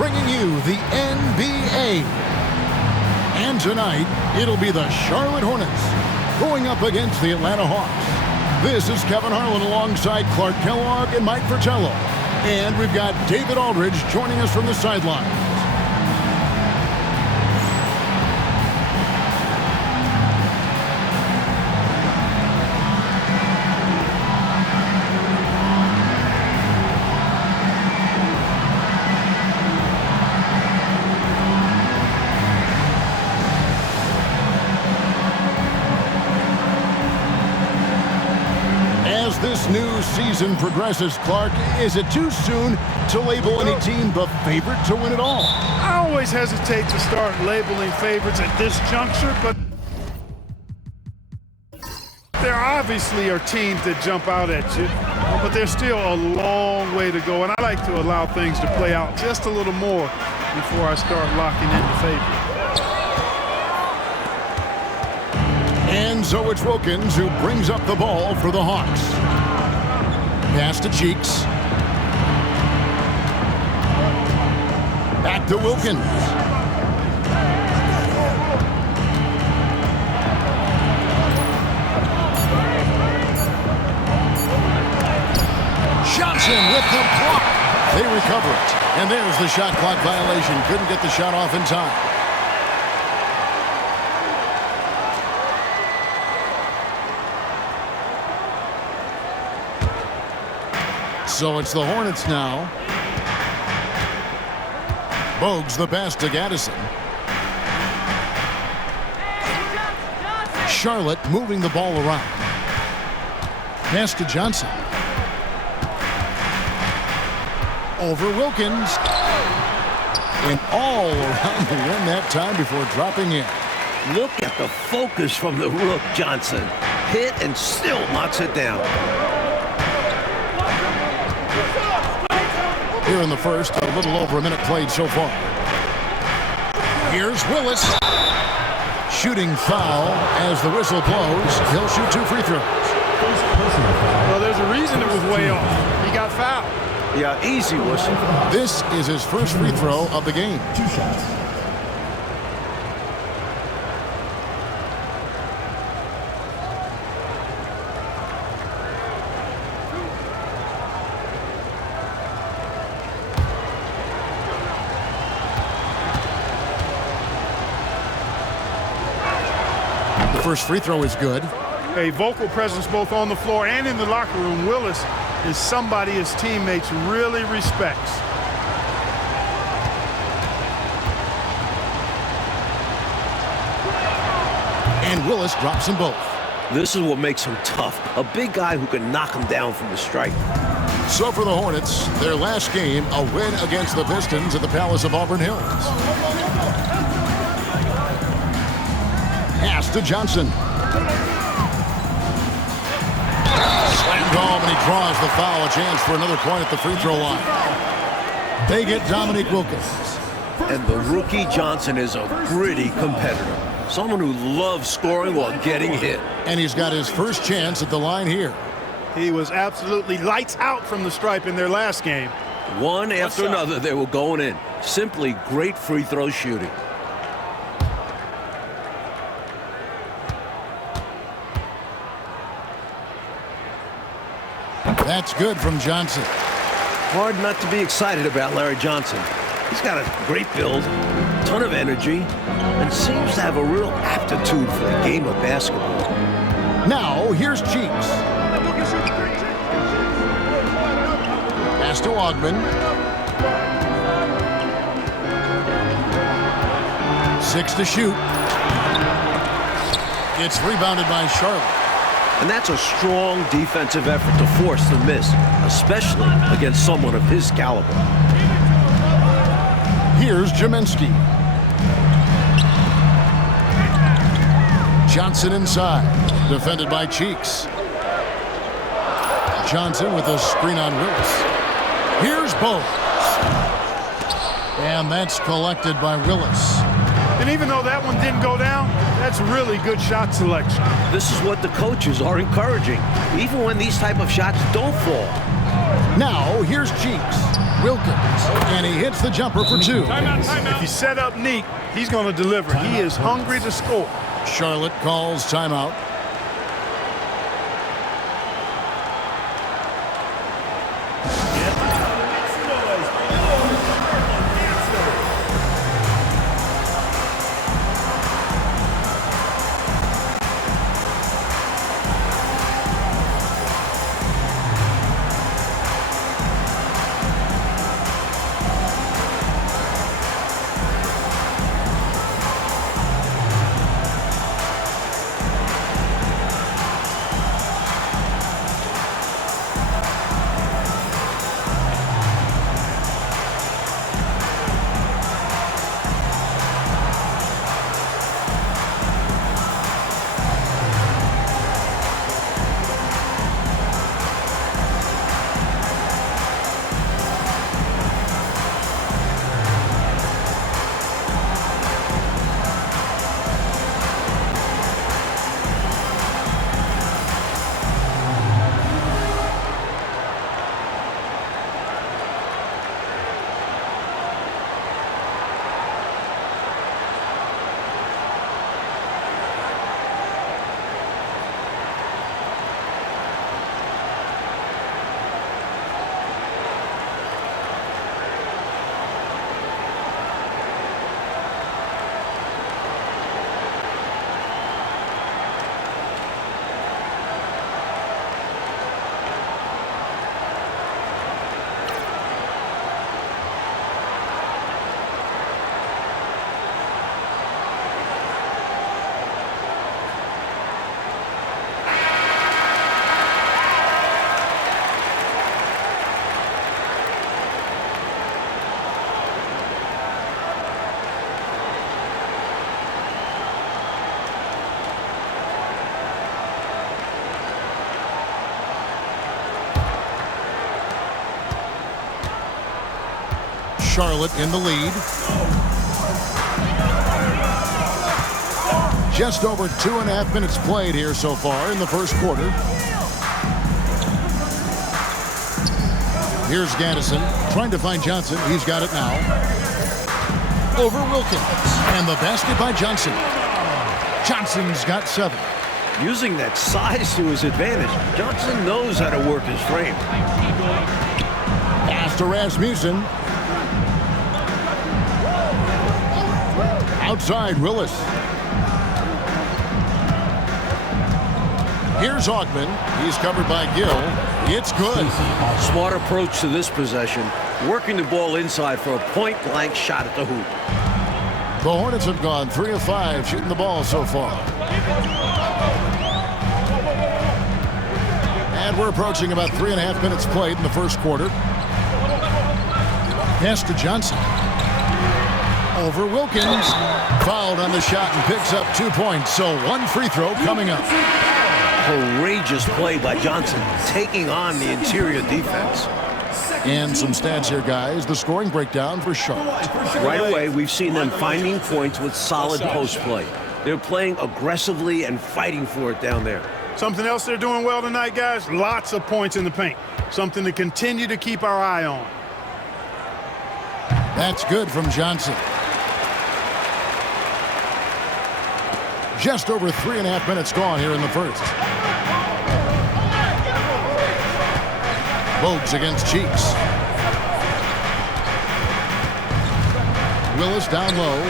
bringing you the NBA. And tonight, it'll be the Charlotte Hornets going up against the Atlanta Hawks. This is Kevin Harlan alongside Clark Kellogg and Mike Fratello. And we've got David Aldridge joining us from the sidelines. This new season progresses, Clark, is it too soon to label any team the favorite to win it all? I always hesitate to start labeling favorites at this juncture, but there obviously are teams that jump out at you, but there's still a long way to go, and I like to allow things to play out just a little more before I start locking in the favorite. And so it's Wilkins who brings up the ball for the Hawks. Pass to Cheeks. Back to Wilkins. Johnson with the block. They recover it. And there's the shot clock violation. Couldn't get the shot off in time. So it's the Hornets now. Bogues the pass to Gaddison. Charlotte moving the ball around. Pass to Johnson. Over Wilkins. And all around the rim that time before dropping in. Look at the focus from the rook, Johnson. Hit and still knocks it down. Here in the first, a little over a minute played so far. Here's Willis. Shooting foul as the whistle blows. He'll shoot 2 free throws. Well, there's a reason it was way off. He got fouled. Yeah, easy whistle. This is his first free throw of the game. 2 shots. First free throw is good. A vocal presence both on the floor and in the locker room. Willis is somebody his teammates really respects. And Willis drops them both. This is what makes him tough. A big guy who can knock him down from the stripe. So for the Hornets, their last game, a win against the Pistons at the Palace of Auburn Hills. Pass to Johnson. Slammed home, and he draws the foul. A chance for another point at the free throw line. They get Dominique Wilkins. And the rookie Johnson is a gritty competitor. Someone who loves scoring while getting hit. And he's got his first chance at the line here. He was absolutely lights out from the stripe in their last game. One after another, they were going in. Simply great free throw shooting. That's good from Johnson. Hard not to be excited about Larry Johnson. He's got a great build, ton of energy, and seems to have a real aptitude for the game of basketball. Now, here's Cheeks. Pass to Ogman. 6 to shoot. It's rebounded by Charlotte. And that's a strong defensive effort to force the miss, especially against someone of his caliber. Here's Jaminski. Johnson inside, defended by Cheeks. Johnson with a screen on Willis. Here's Bogues. And that's collected by Willis. And even though that one didn't go down, that's really good shot selection. This is what the coaches are encouraging, even when these type of shots don't fall. Now, here's Cheeks. Wilkins, and he hits the jumper for two. If you set up Neek, he's going to deliver. He is hungry to score. Charlotte calls timeout. Charlotte in the lead. Just over 2.5 minutes played here so far in the first quarter. Here's Gaddison trying to find Johnson. He's got it now. Over Wilkins. And the basket by Johnson. Johnson's got 7. Using that size to his advantage, Johnson knows how to work his frame. Pass to Rasmussen. Outside, Willis. Here's Augman. He's covered by Gill. It's good. Smart approach to this possession, working the ball inside for a point-blank shot at the hoop. The Hornets have gone 3 of 5 shooting the ball so far. And we're approaching about 3.5 minutes played in the first quarter. Pass to Johnson. Over Wilkins. Fouled on the shot and picks up 2 points. So 1 free throw coming up. Courageous play by Johnson, taking on the interior defense. And some stats here, guys. The scoring breakdown for Charlotte. Right away, we've seen them finding points with solid post play. They're playing aggressively and fighting for it down there. Something else they're doing well tonight, guys, lots of points in the paint. Something to continue to keep our eye on. That's good from Johnson. Just over 3.5 minutes gone here in the first. Bogues against Cheeks. Willis down low.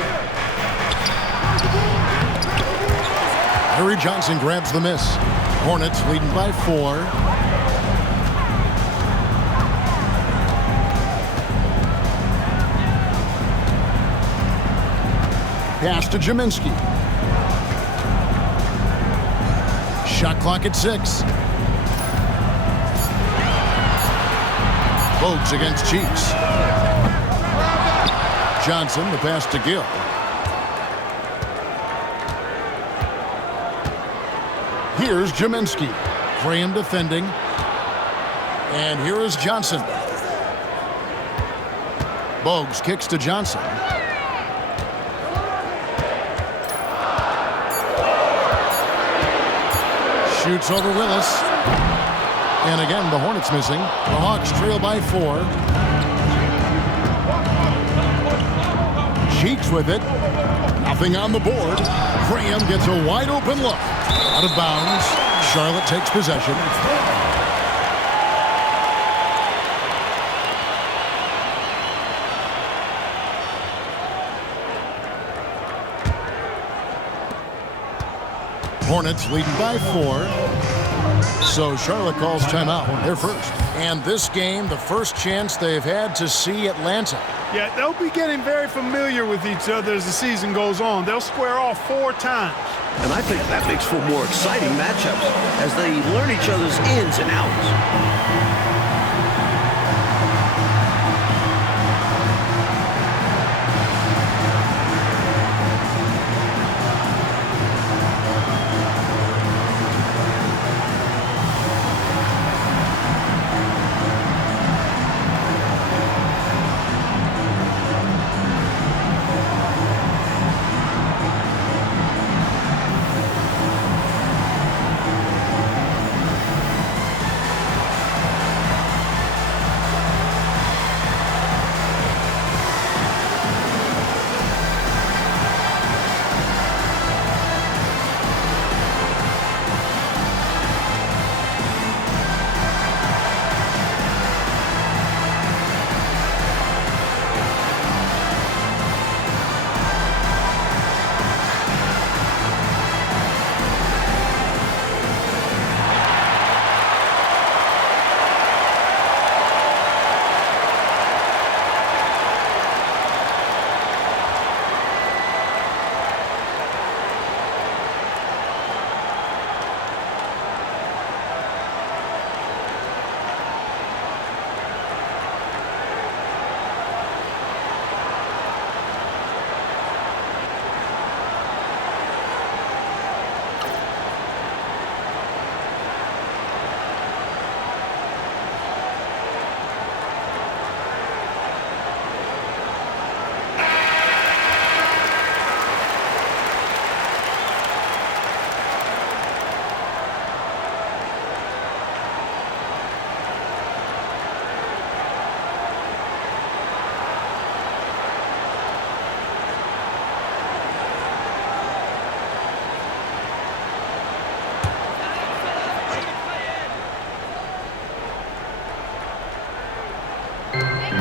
Harry Johnson grabs the miss. Hornets leading by 4. Pass to Jaminski. Shot clock at 6. Bogues against Cheeks. Johnson, the pass to Gill. Here's Jaminski. Graham defending. And here is Johnson. Bogues kicks to Johnson. Shoots over Willis. And again, the Hornets missing. The Hawks trail by 4. Cheeks with it. Nothing on the board. Graham gets a wide open look. Out of bounds. Charlotte takes possession. Hornets leading by 4. So Charlotte calls timeout. They're first. And this game, the first chance they've had to see Atlanta. Yeah, they'll be getting very familiar with each other as the season goes on. They'll square off 4 times. And I think that makes for more exciting matchups as they learn each other's ins and outs.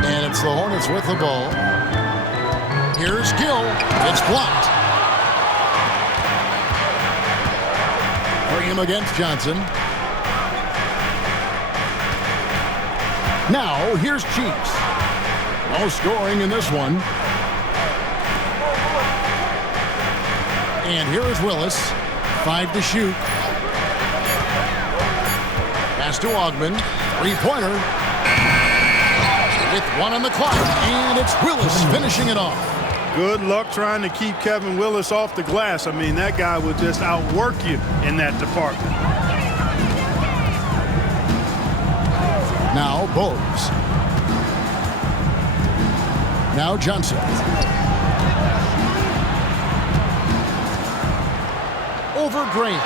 And it's the Hornets with the ball. Here's Gill. It's blocked. Graham against Johnson. Now, here's Cheeks. No scoring in this one. And here is Willis. 5 to shoot. Pass to Ogman. 3-pointer. With 1 on the clock. And it's Willis finishing it off. Good luck trying to keep Kevin Willis off the glass. I mean, that guy would just outwork you in that department. Now Bogues. Now Johnson. Over Graham.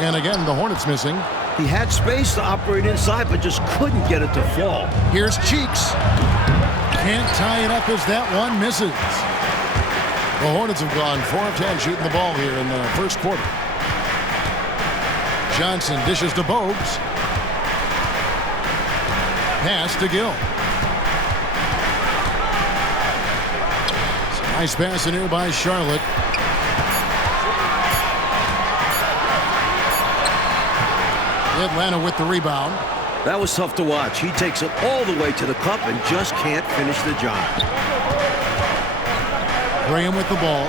And again, the Hornets missing. He had space to operate inside, but just couldn't get it to fall. Here's Cheeks. Can't tie it up as that one misses. The Hornets have gone 4 of 10 shooting the ball here in the first quarter. Johnson dishes to Bogues. Pass to Gill. Nice pass in here by Charlotte. Atlanta with the rebound. That was tough to watch. He takes it all the way to the cup and just can't finish the job. Graham with the ball.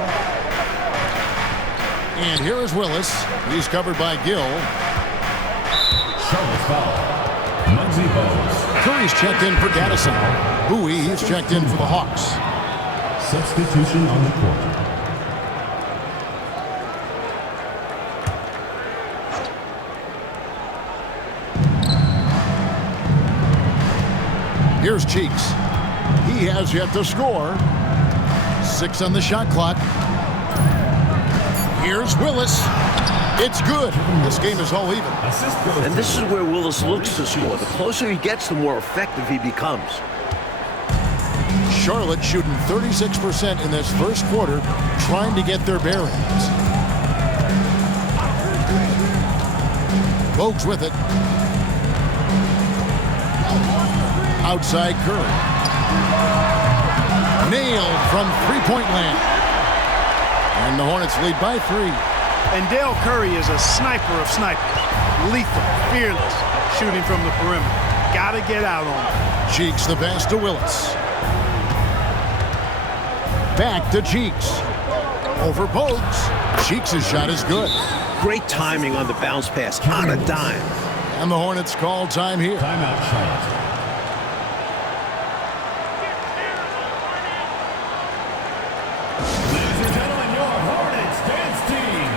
And here is Willis. He's covered by Gill. Charlotte foul. Muggsy Bogues. Curry's checked in for Gaddison. Bowie, he's checked in for the Hawks. Substitution on the court. Here's Cheeks. He has yet to score. 6 on the shot clock. Here's Willis. It's good. This game is all even. And this is where Willis looks to score. The closer he gets, the more effective he becomes. Charlotte shooting 36% in this first quarter, trying to get their bearings. Bogues with it. Outside Curry. Nailed from three-point land. And the Hornets lead by 3. And Dale Curry is a sniper of snipers. Lethal, fearless, shooting from the perimeter. Gotta get out on him. Cheeks the pass to Willis. Back to Cheeks. Over Bogues. Cheeks' shot is good. Great timing on the bounce pass on a dime. And the Hornets call time here. Timeout, Charlotte. Ladies and gentlemen, your Hornets dance team.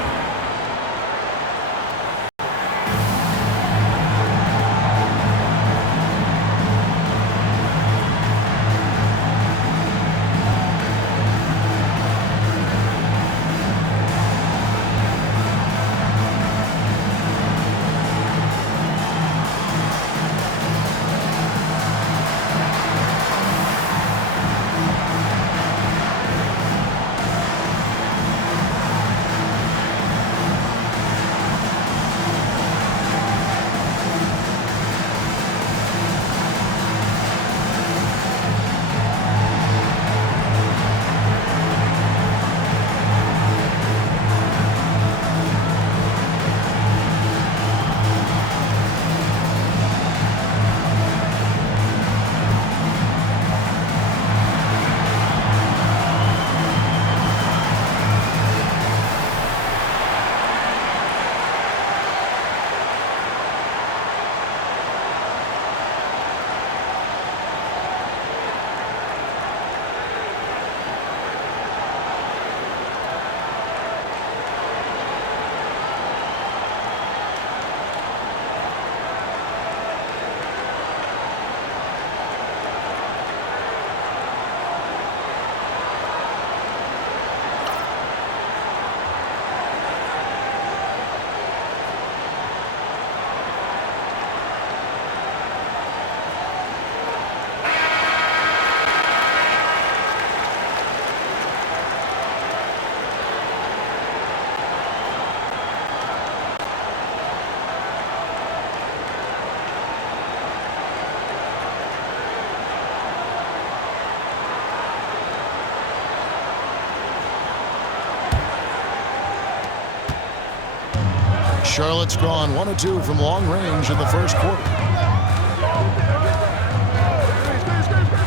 Charlotte's gone 1 of 2 from long range in the first quarter.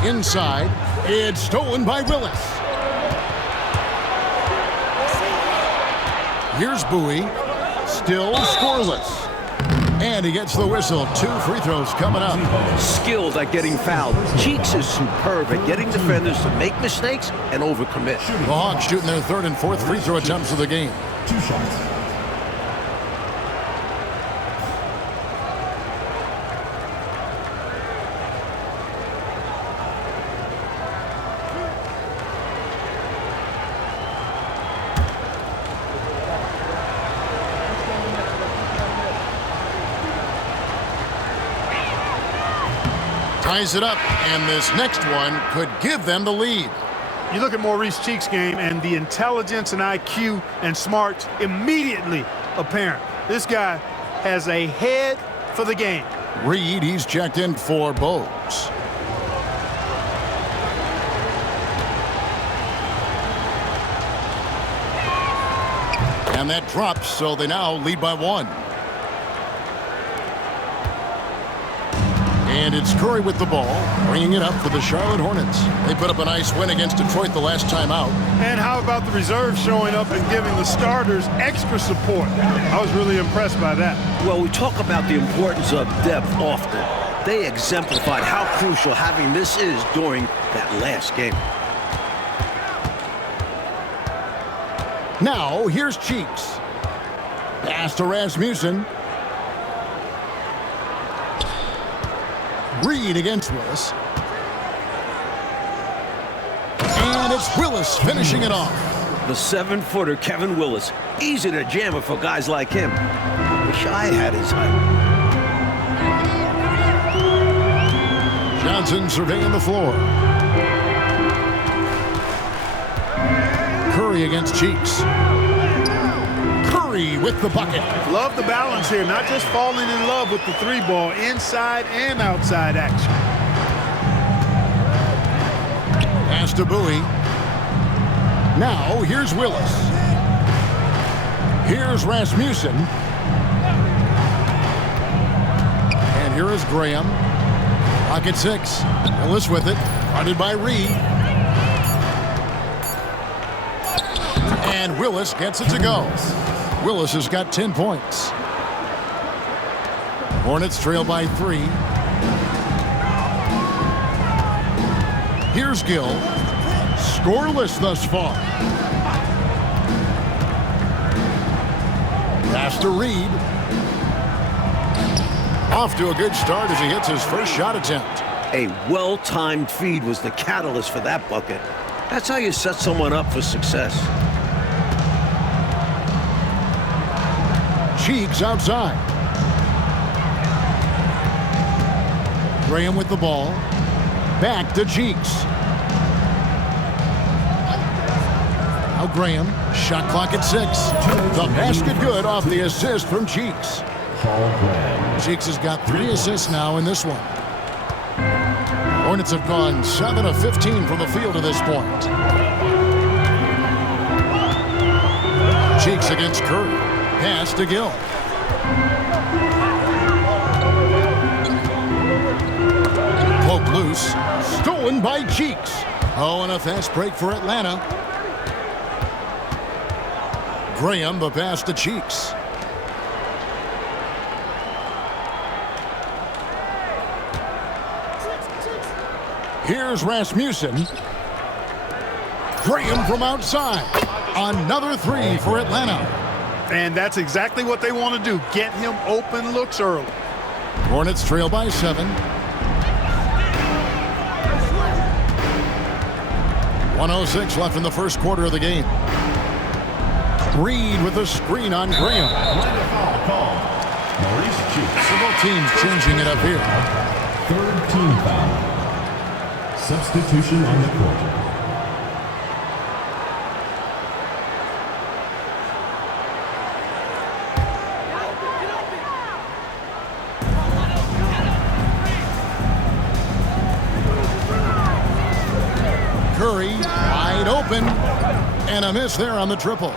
Inside, it's stolen by Willis. Here's Bowie, still scoreless. And he gets the whistle. 2 free throws coming up. Skilled at getting fouled. Cheeks is superb at getting defenders to make mistakes and overcommit. The Hawks shooting their 3rd and 4th free throw attempts of the game. 2 shots. Ties it up, and this next one could give them the lead. You look at Maurice Cheeks' game, and the intelligence and IQ and smarts immediately apparent. This guy has a head for the game. Reed, he's checked in for Bogues. And that drops, so they now lead by 1. And it's Curry with the ball, bringing it up for the Charlotte Hornets. They put up a nice win against Detroit the last time out. And how about the reserves showing up and giving the starters extra support? I was really impressed by that. Well, we talk about the importance of depth often. They exemplified how crucial having this is during that last game. Now, here's Cheeks. Pass to Rasmussen. Reed against Willis. And it's Willis finishing it off. The 7-footer Kevin Willis. Easy to jam it for guys like him. Wish I had his height. Johnson surveying the floor. Curry against Cheeks. Curry with the bucket. Love the balance here, not just falling in love with the three ball, inside and outside action. Pass to Bowie. Now here's Willis. Here's Rasmussen. And here is Graham. Pocket 6. Willis with it. Guarded by Reed. And Willis gets it to go. Willis has got 10 points. Hornets trail by 3. Here's Gill. Scoreless thus far. Pass to Reed. Off to a good start as he hits his first shot attempt. A well-timed feed was the catalyst for that bucket. That's how you set someone up for success. Cheeks outside. Graham with the ball. Back to Cheeks. Now Graham. Shot clock at 6. The basket good off the assist from Cheeks. Cheeks has got 3 assists now in this one. Hornets have gone 7 of 15 from the field to this point. Cheeks against Curry. Pass to Gill. Poke loose. Stolen by Cheeks. Oh, and a fast break for Atlanta. Graham, the pass to Cheeks. Here's Rasmussen. Graham from outside. Another 3 for Atlanta. And that's exactly what they want to do. Get him open looks early. Hornets trail by 7. 1:06 left in the first quarter of the game. Reed with a screen on Graham. Both teams changing it up here. Third team foul. Substitution on the court. Curry wide open. And a miss there on the triple.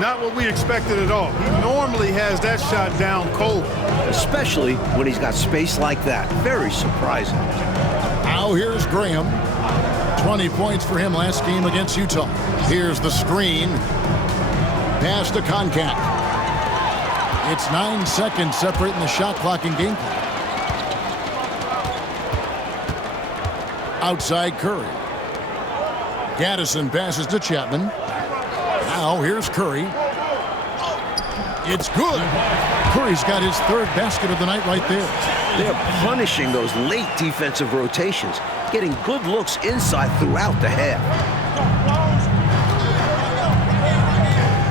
Not what we expected at all. He normally has that shot down cold. Especially when he's got space like that. Very surprising. Now here's Graham. 20 points for him last game against Utah. Here's the screen. Pass to Koncak. It's 9 seconds separating the shot clock and game clock. Outside Curry. Gaddison passes to Chapman. Now here's Curry. It's good. Curry's got his 3rd basket of the night right there. They're punishing those late defensive rotations, getting good looks inside throughout the half.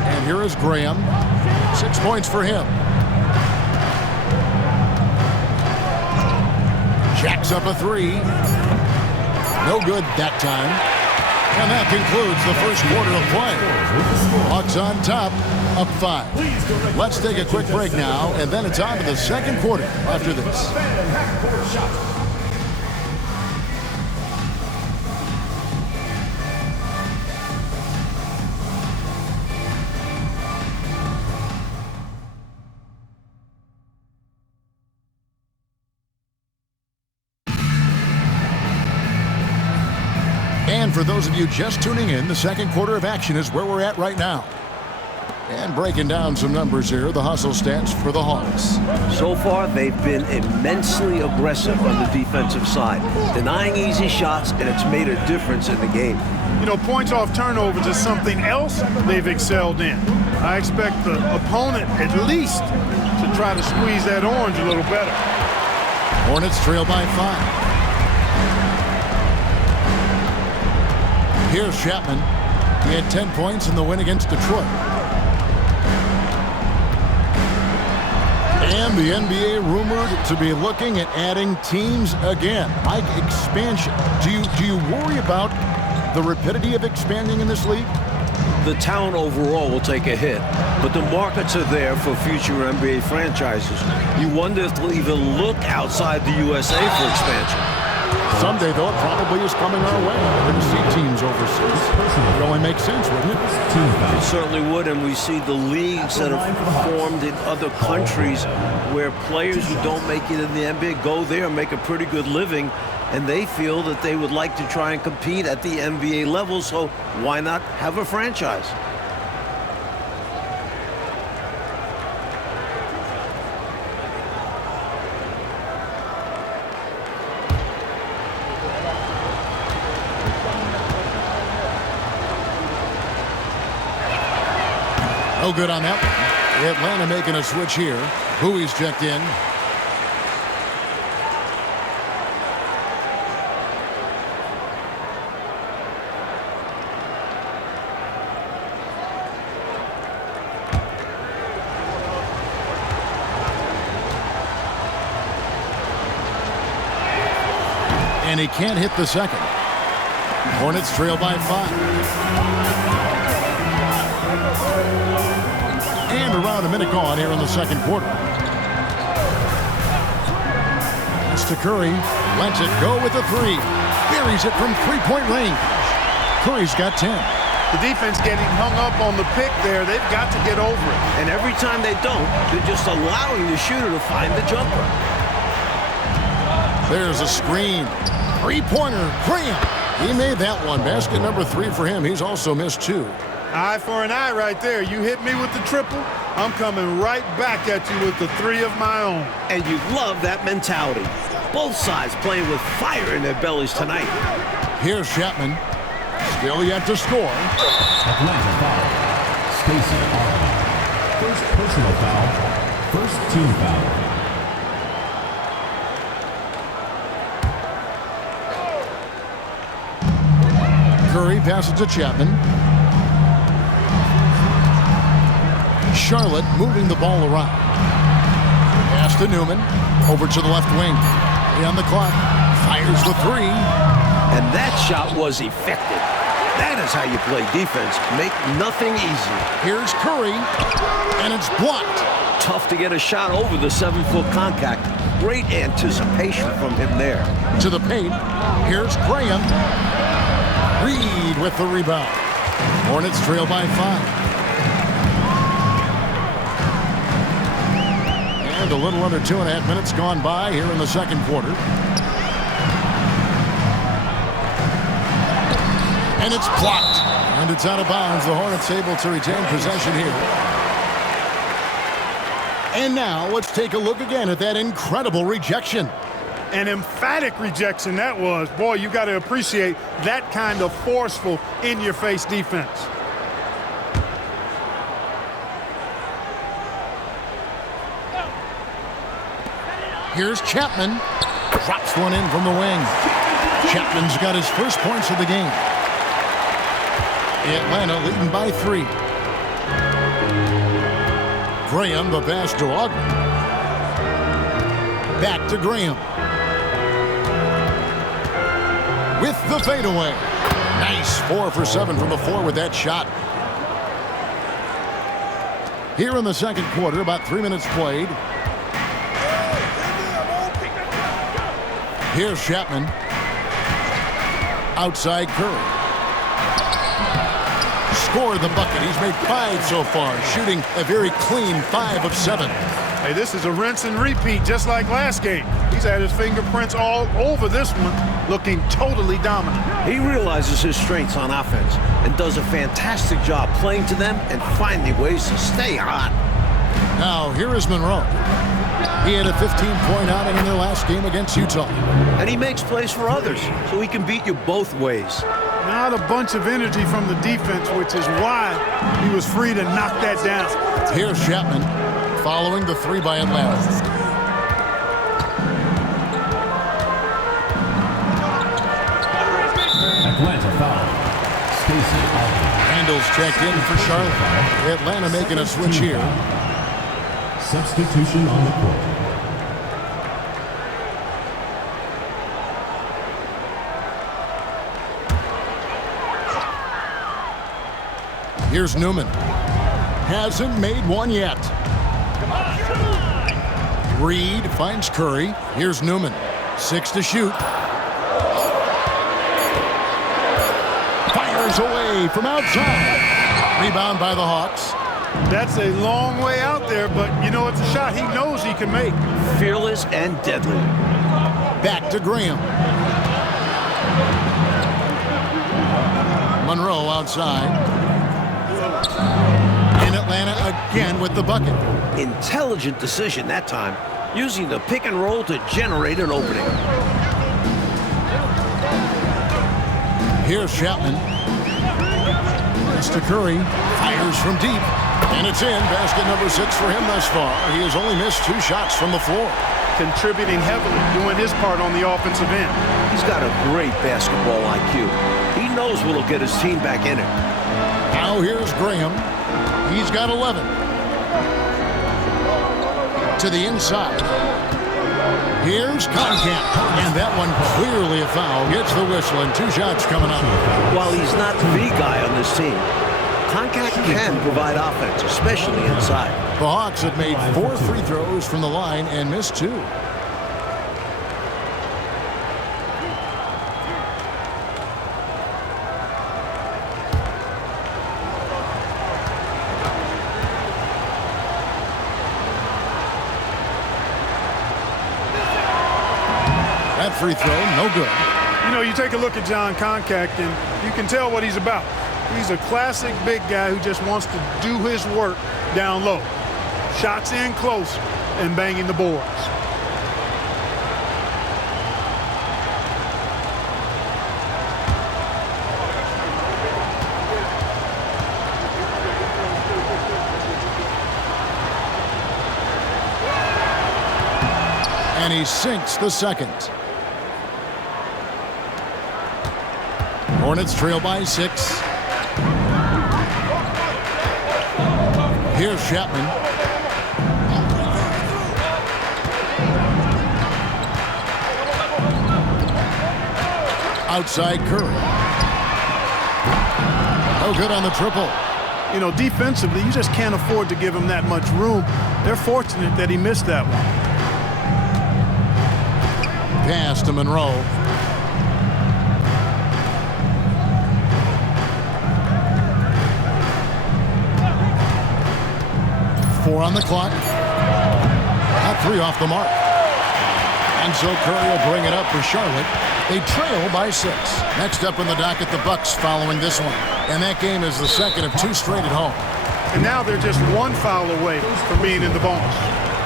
And here is Graham. 6 points for him. Jacks up a 3. No good that time. And that concludes the first quarter of play. Hawks on top, up 5. Let's take a quick break now, and then it's on to the second quarter after this. And for those of you just tuning in, the second quarter of action is where we're at right now. And breaking down some numbers here, the hustle stats for the Hawks. So far, they've been immensely aggressive on the defensive side, denying easy shots, and it's made a difference in the game. You know, points off turnovers is something else they've excelled in. I expect the opponent at least to try to squeeze that orange a little better. Hornets trail by 5. Here's Chapman. He had 10 points in the win against Detroit. And the NBA rumored to be looking at adding teams again. Like expansion. Do you worry about the rapidity of expanding in this league? The talent overall will take a hit, but the markets are there for future NBA franchises. You wonder if they'll even look outside the USA for expansion. Someday, though, it probably is coming our way. We're going to see teams overseas. It only makes sense, wouldn't it? It certainly would, and we see the leagues that have formed in other countries where players who don't make it in the NBA go there and make a pretty good living, and they feel that they would like to try and compete at the NBA level, so why not have a franchise? No good on that one. Atlanta making a switch here. Bowie's checked in. And he can't hit the second. Hornets trail by 5. And around a minute gone here in the second quarter. That's to Curry. Lets it go with a 3. Buries it from three-point range. Curry's got 10. The defense getting hung up on the pick there. They've got to get over it. And every time they don't, they're just allowing the shooter to find the jumper. There's a screen. Three-pointer. Graham. He made that one. Basket number 3 for him. He's also missed 2. Eye for an eye right there. You hit me with the triple, I'm coming right back at you with the 3 of my own. And you love that mentality. Both sides playing with fire in their bellies tonight. Here's Chapman. Still yet to score. Atlanta foul. Stacey Arnold. First personal foul. First team foul. Curry passes to Chapman. Charlotte moving the ball around. Pass to Newman. Over to the left wing. On the clock. Fires the 3. And that shot was effective. That is how you play defense. Make nothing easy. Here's Curry. And it's blocked. Tough to get a shot over the 7-foot contact. Great anticipation from him there. To the paint. Here's Graham. Reed with the rebound. Hornets trail by 5. And a little under 2.5 minutes gone by here in the second quarter. And it's blocked. And it's out of bounds. The Hornets able to retain possession here. And now let's take a look again at that incredible rejection. An emphatic rejection that was. Boy, you got to appreciate that kind of forceful, in-your-face defense. Here's Chapman. Drops one in from the wing. Chapman's got his first points of the game. Atlanta leading by 3. Graham, the pass to Ogden. Back to Graham. With the fadeaway. Nice 4 for 7 from the floor with that shot. Here in the second quarter, about 3 minutes played. Here's Chapman. Outside Curry. Scored the bucket. He's made 5 so far, shooting a very clean 5 of 7. Hey, this is a rinse and repeat just like last game. He's had his fingerprints all over this one, looking totally dominant. He realizes his strengths on offense and does a fantastic job playing to them and finding ways to stay hot. Now, here is Monroe. He had a 15-point outing in their last game against Utah. And he makes plays for others, so he can beat you both ways. Not a bunch of energy from the defense, which is why he was free to knock that down. Here's Chapman following the 3 by Atlanta. Atlanta foul. Stacey Arnold. Randall's checked in for Charlotte. Atlanta making a switch here. Substitution on the court. Here's Newman. Hasn't made one yet. Reed finds Curry. Here's Newman. 6 to shoot. Fires away from outside. Rebound by the Hawks. That's a long way out there, but you know it's a shot he knows he can make. Fearless and deadly. Back to Graham. Monroe outside. In Atlanta again with the bucket. Intelligent decision that time, using the pick and roll to generate an opening. Here's Chapman. Mr. Curry fires from deep. And it's in. Basket number 6 for him thus far. He has only missed 2 shots from the floor. Contributing heavily, doing his part on the offensive end. He's got a great basketball IQ. He knows what'll get his team back in it. Now here's Graham. He's got 11. To the inside. Here's Concat. And that one clearly a foul. Gets the whistle and 2 shots coming up. While he's not the guy on this team, Concat can provide offense, especially inside. The Hawks have made 4 free throws from the line and missed 2. That free throw, no good. You know, you take a look at John Concat, and you can tell what he's about. He's a classic big guy who just wants to do his work down low. Shots in close and banging the boards. And he sinks the second. Hornets trail by 6. Here's Chapman. Outside Curry. No good on the triple. You know, defensively, you just can't afford to give him that much room. They're fortunate that he missed that one. Pass to Monroe. Four on the clock. Not 3 off the mark. And so Curry will bring it up for Charlotte. They trail by 6. Next up in the docket, the Bucks following this one. And that game is the second of 2 straight at home. And now they're just 1 foul away from being in the bonus.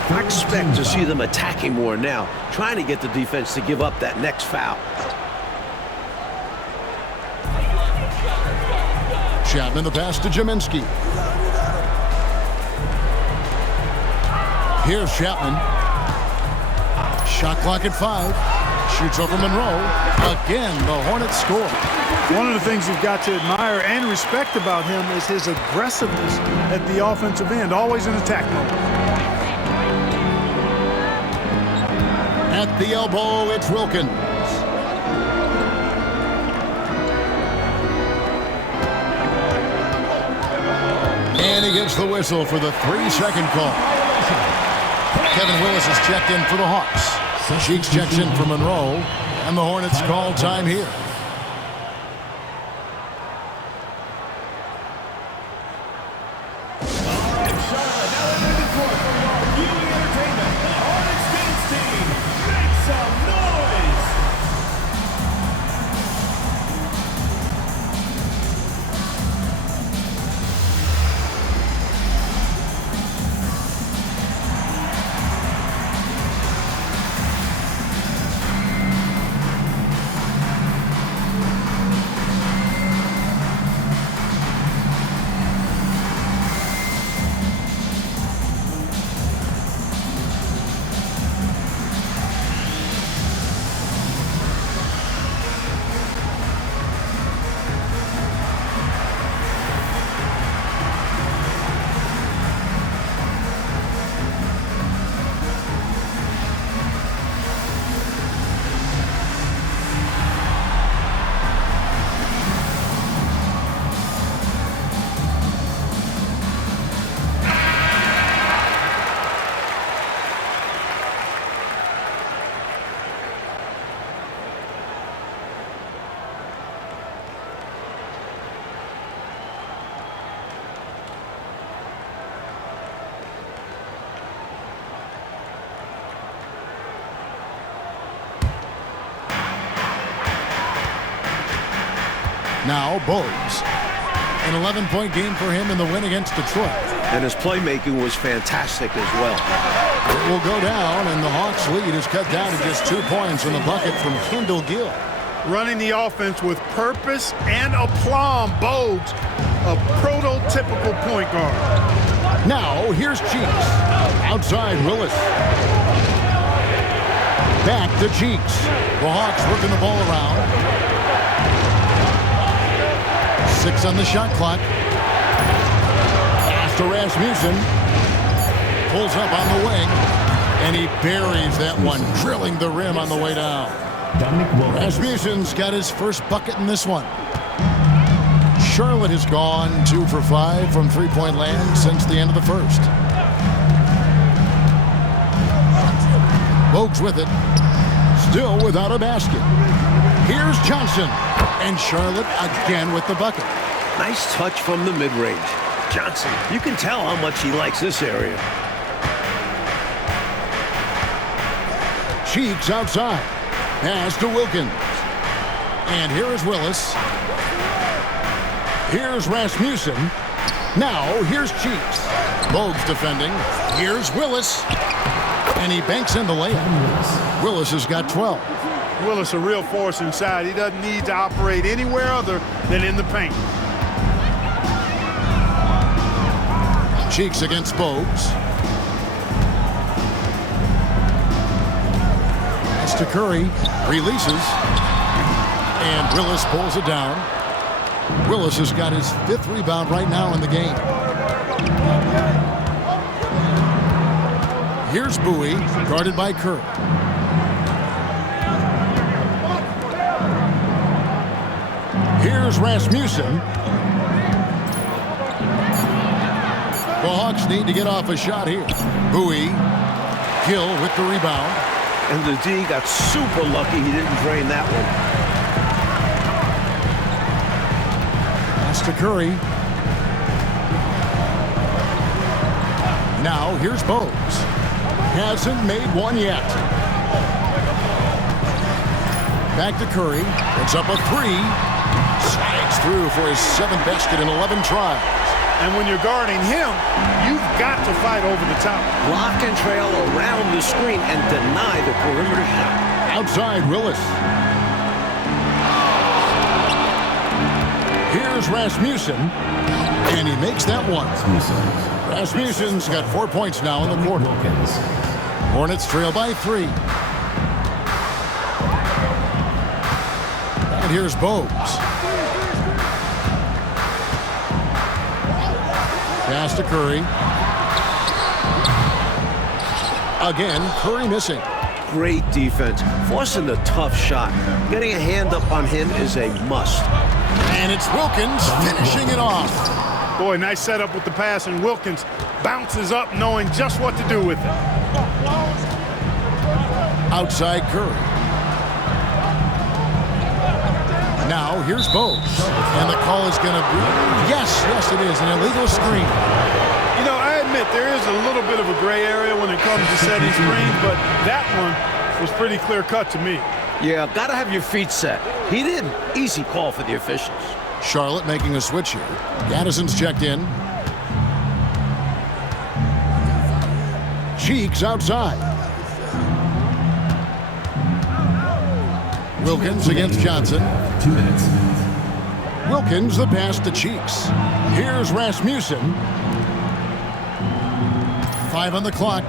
I expect to see them attacking more now, trying to get the defense to give up that next foul. Chapman the pass to Jaminski. Here's Chapman. Shot clock at 5. Shoots over Monroe. Again, the Hornets score. One of the things you've got to admire and respect about him is his aggressiveness at the offensive end, always in attack mode. At the elbow, it's Wilkins. And he gets the whistle for the 3-second call. Kevin Willis is checked in for the Hawks. Sheeks checks in for Monroe. And the Hornets call time here. Now Bogues. An 11-point game for him in the win against Detroit. And his playmaking was fantastic as well. It will go down, and the Hawks' lead is cut down to just 2 points in the bucket from Kendall Gill. Running the offense with purpose and aplomb. Bogues, a prototypical point guard. Now, here's Cheeks. Outside, Willis. Back to Cheeks. The Hawks working the ball around. 6 on the shot clock. Pass to Rasmussen. Pulls up on the wing. And he buries that one, drilling the rim on the way down. Rasmussen's got his first bucket in this one. Charlotte has gone 2 for 5 from three-point land since the end of the first. Bogues with it. Still without a basket. Here's Johnson. And Charlotte again with the bucket. Nice touch from the mid-range. Johnson, you can tell how much he likes this area. Cheeks outside. Pass to Wilkins. And here is Willis. Here's Rasmussen. Now here's Cheeks. Bogues defending. Here's Willis. And he banks in the layup. Willis has got 12. Willis a real force inside. He doesn't need to operate anywhere other than in the paint. Cheeks against Bogues. Pass to Curry. Releases. And Willis pulls it down. Willis has got his 5th rebound right now in the game. Here's Bowie, guarded by Curry. Here's Rasmussen. The Hawks need to get off a shot here. Bowie, Gill with the rebound. And the D got super lucky he didn't drain that one. Pass to Curry. Now here's Bogues. Hasn't made one yet. Back to Curry. It's up a 3. Slides through for his 7th basket in 11 tries. And when you're guarding him, you've got to fight over the top. Block and trail around the screen and deny the perimeter shot. Outside, Willis. Here's Rasmussen. And he makes that one. Rasmussen's got 4 points now in the quarter. Hornets trail by 3. And here's Bogues. Pass to Curry. Again, Curry missing. Great defense. Forcing the tough shot. Getting a hand up on him is a must. And it's Wilkins finishing it off. Boy, nice setup with the pass, and Wilkins bounces up knowing just what to do with it. Outside Curry. Now here's Bogues. And the call is going to be, yes, it is, an illegal screen. You know, I admit there is a little bit of a gray area when it comes to setting screens, but that one was pretty clear cut to me. Yeah, got to have your feet set. He didn't. Easy call for the officials. Charlotte making a switch here. Gaddison's checked in. Cheeks outside. Wilkins against Johnson. 2 minutes. Wilkins the pass to Cheeks. Here's Rasmussen. 5 on the clock.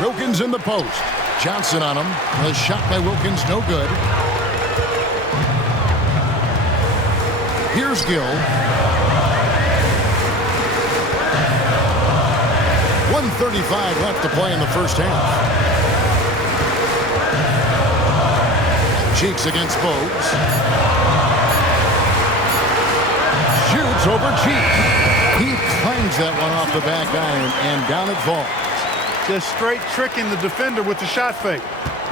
Wilkins in the post. Johnson on him. A shot by Wilkins, no good. Here's Gill. 1:35 left to play in the first half. Cheeks against Bogues. Shoots over Cheeks. He clangs that one off the back iron, and down it falls. Just straight tricking the defender with the shot fake.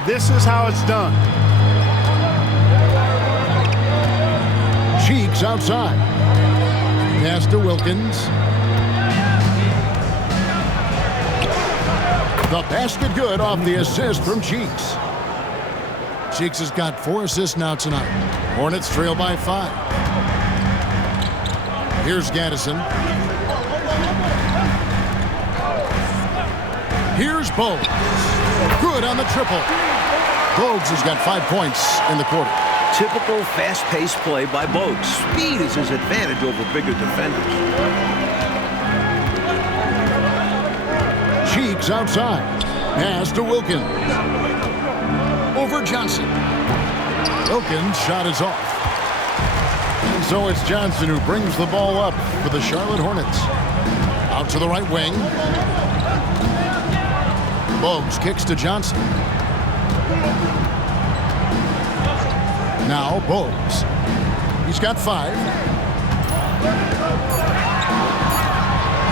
This is how it's done. Cheeks outside. Pass to Wilkins. The basket good off the assist from Cheeks. Cheeks has got 4 assists now tonight. Hornets trail by 5. Here's Gaddison. Here's Bogues. Good on the triple. Bogues has got 5 points in the quarter. Typical fast-paced play by Bogues. Speed is his advantage over bigger defenders. Cheeks outside. Pass to Wilkins. Over Johnson. Wilkins' shot is off. And so it's Johnson who brings the ball up for the Charlotte Hornets. Out to the right wing. Bogues kicks to Johnson. Now Bogues. He's got 5.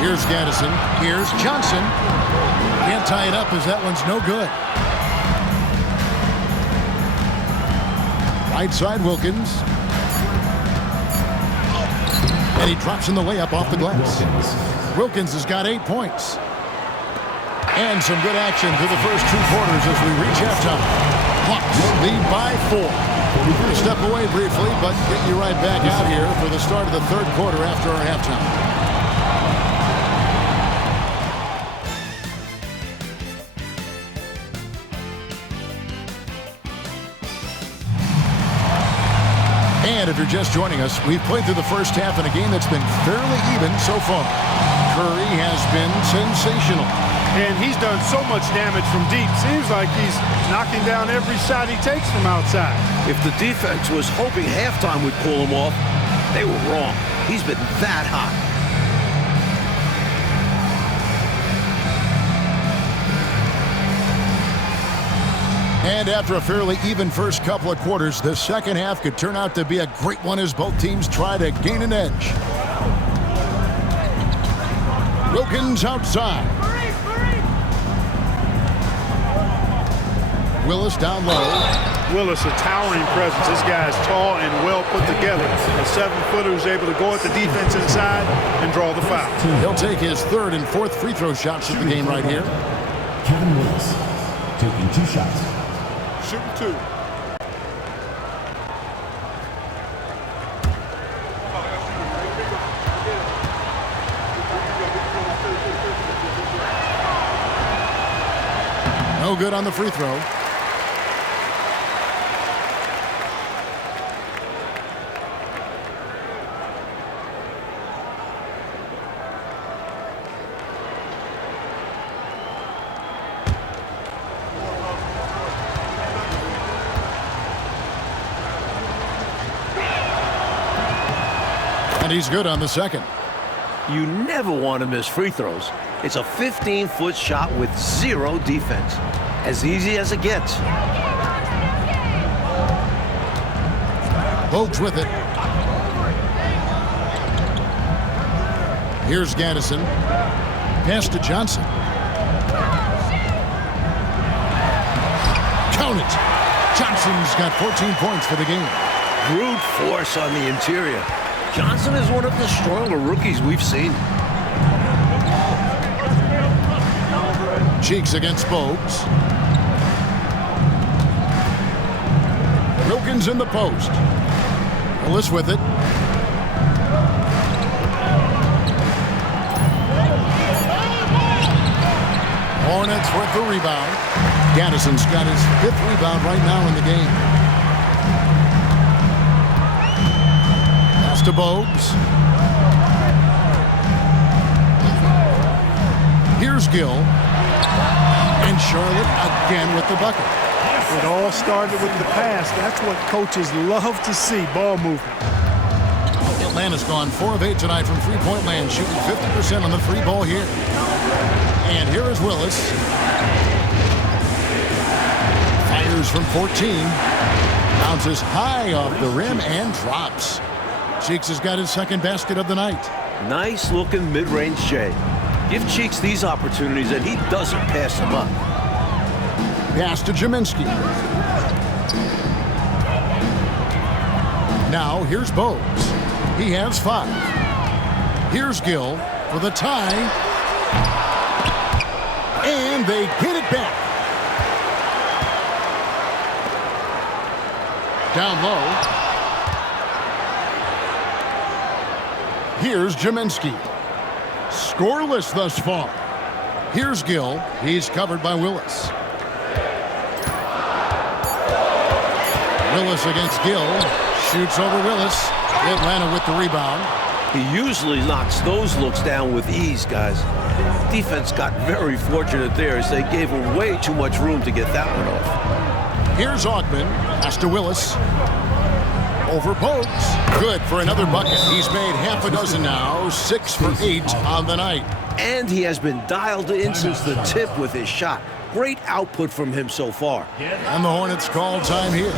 Here's Gaddison. Here's Johnson. Can't tie it up as that one's no good. Right side Wilkins. And he drops in the layup off the glass. Wilkins has got 8 points. And some good action through the first 2 quarters as we reach halftime. Hawks lead by 4. We're going to step away briefly, but get you right back out here for the start of the 3rd quarter after our halftime. And if you're just joining us, we've played through the first half in a game that's been fairly even so far. Curry has been sensational. And he's done so much damage from deep. Seems like he's knocking down every shot he takes from outside. If the defense was hoping halftime would pull him off, they were wrong. He's been that hot. And after a fairly even first couple of quarters, the second half could turn out to be a great one as both teams try to gain an edge. Wilkins outside. Willis down low. Willis, a towering presence. This guy is tall and well put together. A 7-footer who's able to go at the defense inside and draw the foul. He'll take his 3rd and 4th free throw shots of the game right here. Kevin Willis taking 2 shots. Shooting 2. No good on the free throw. And he's good on the second. You never want to miss free throws. It's a 15-foot shot with 0 defense. As easy as it gets. Bogues with it. Here's Gaddison. Pass to Johnson. Count it. Johnson's got 14 points for the game. Brute force on the interior. Johnson is one of the stronger rookies we've seen. Cheeks against Bogues. Wilkins in the post. Willis with it. Hornets with the rebound. Gaddison's got his 5th rebound right now in the game. Pass to Bogues. Here's Gill. And Charlotte again with the bucket. It all started with the pass. That's what coaches love to see, ball movement. Atlanta's gone 4 of 8 tonight from three-point land, shooting 50% on the 3 ball here. And here is Willis. Fires from 14. Bounces high off the rim and drops. Cheeks has got his 2nd basket of the night. Nice looking mid-range J. Give Cheeks these opportunities and he doesn't pass them up. Pass to Jaminski. Now here's Bogues. He has 5. Here's Gill for the tie. And they get it back. Down low. Here's Jaminski. Scoreless thus far. Here's Gill. He's covered by Willis. Willis against Gill. Shoots over Willis. Atlanta with the rebound. He usually knocks those looks down with ease, guys. Defense got very fortunate there as they gave him way too much room to get that one off. Here's Augman. Pass to Willis. Over Bogues. Good for another bucket. He's made half a dozen now. 6 for 8 on the night. And he has been dialed in since the tip with his shot. Great output from him so far. And the Hornets call time here.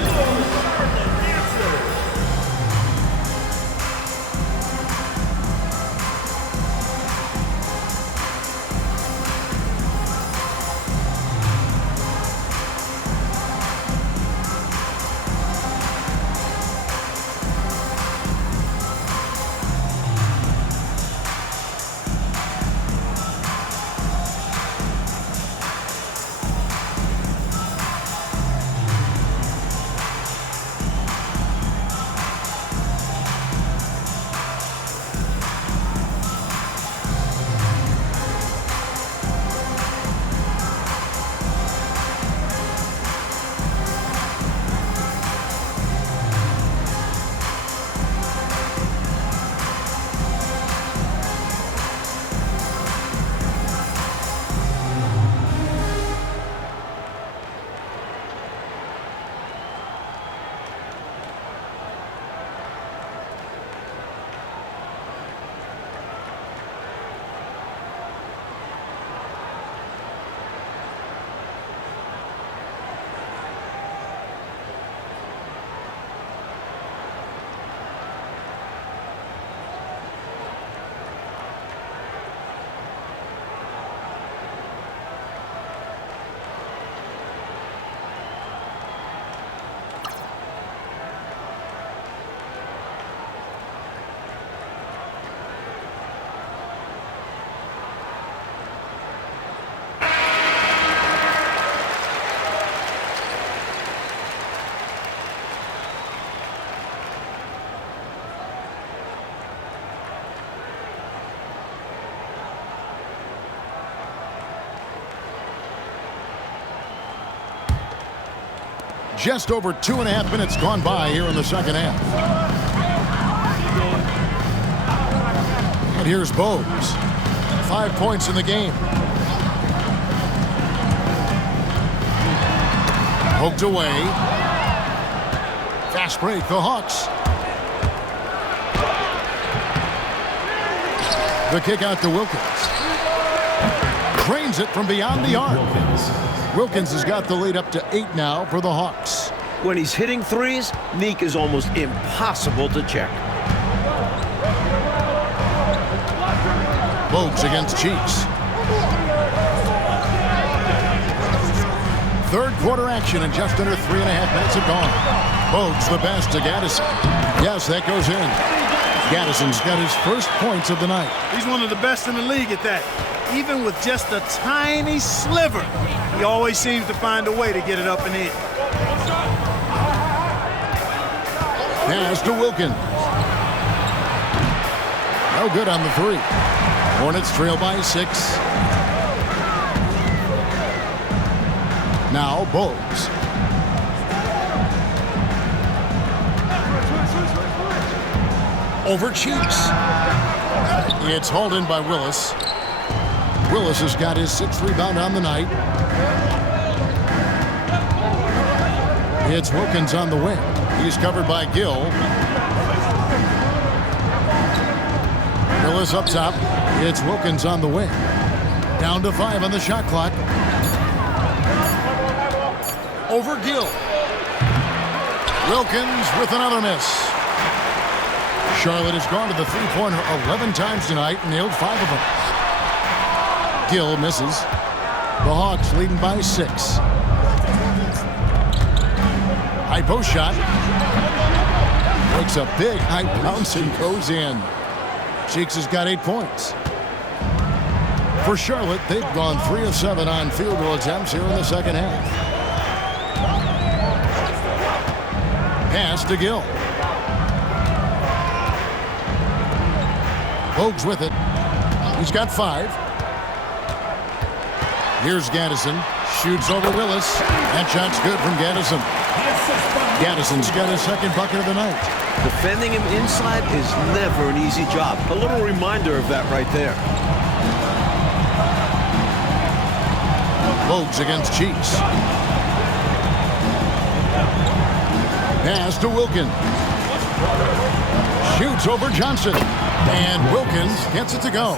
Just over 2.5 minutes gone by here in the second half. And here's Bogues. 5 points in the game. Poked away. Fast break, the Hawks. The kick out to Wilkins. Drains it from beyond the arc. Wilkins has got the lead up to 8 now for the Hawks. When he's hitting threes, Neek is almost impossible to check. Bogues against Cheeks. Third quarter action and just under 3.5 minutes have gone. Bogues the best to Gaddison. Yes, that goes in. Gaddison's got his first points of the night. He's one of the best in the league at that. Even with just a tiny sliver, he always seems to find a way to get it up and in. Pass to Wilkins. No good on the three. Hornets trail by 6. Now Bogues. Over Cheeks. It's hauled in by Willis. Willis has got his 6th rebound on the night. It's Wilkins on the wing. He's covered by Gill. Willis up top. It's Wilkins on the wing. Down to 5 on the shot clock. Over Gill. Wilkins with another miss. Charlotte has gone to the three-pointer 11 times tonight and nailed 5 of them. Gill misses. The Hawks leading by 6. High post shot. Makes a big high bounce and goes in. Cheeks has got 8 points. For Charlotte, they've gone 3 of 7 on field goal attempts here in the second half. Pass to Gill. Bogues with it. He's got 5. Here's Gaddison. Shoots over Willis. That shot's good from Gaddison. Gaddison's got his second bucket of the night. Defending him inside is never an easy job. A little reminder of that right there. Bogues against Cheeks. Pass to Wilkins. Shoots over Johnson. And Wilkins gets it to go.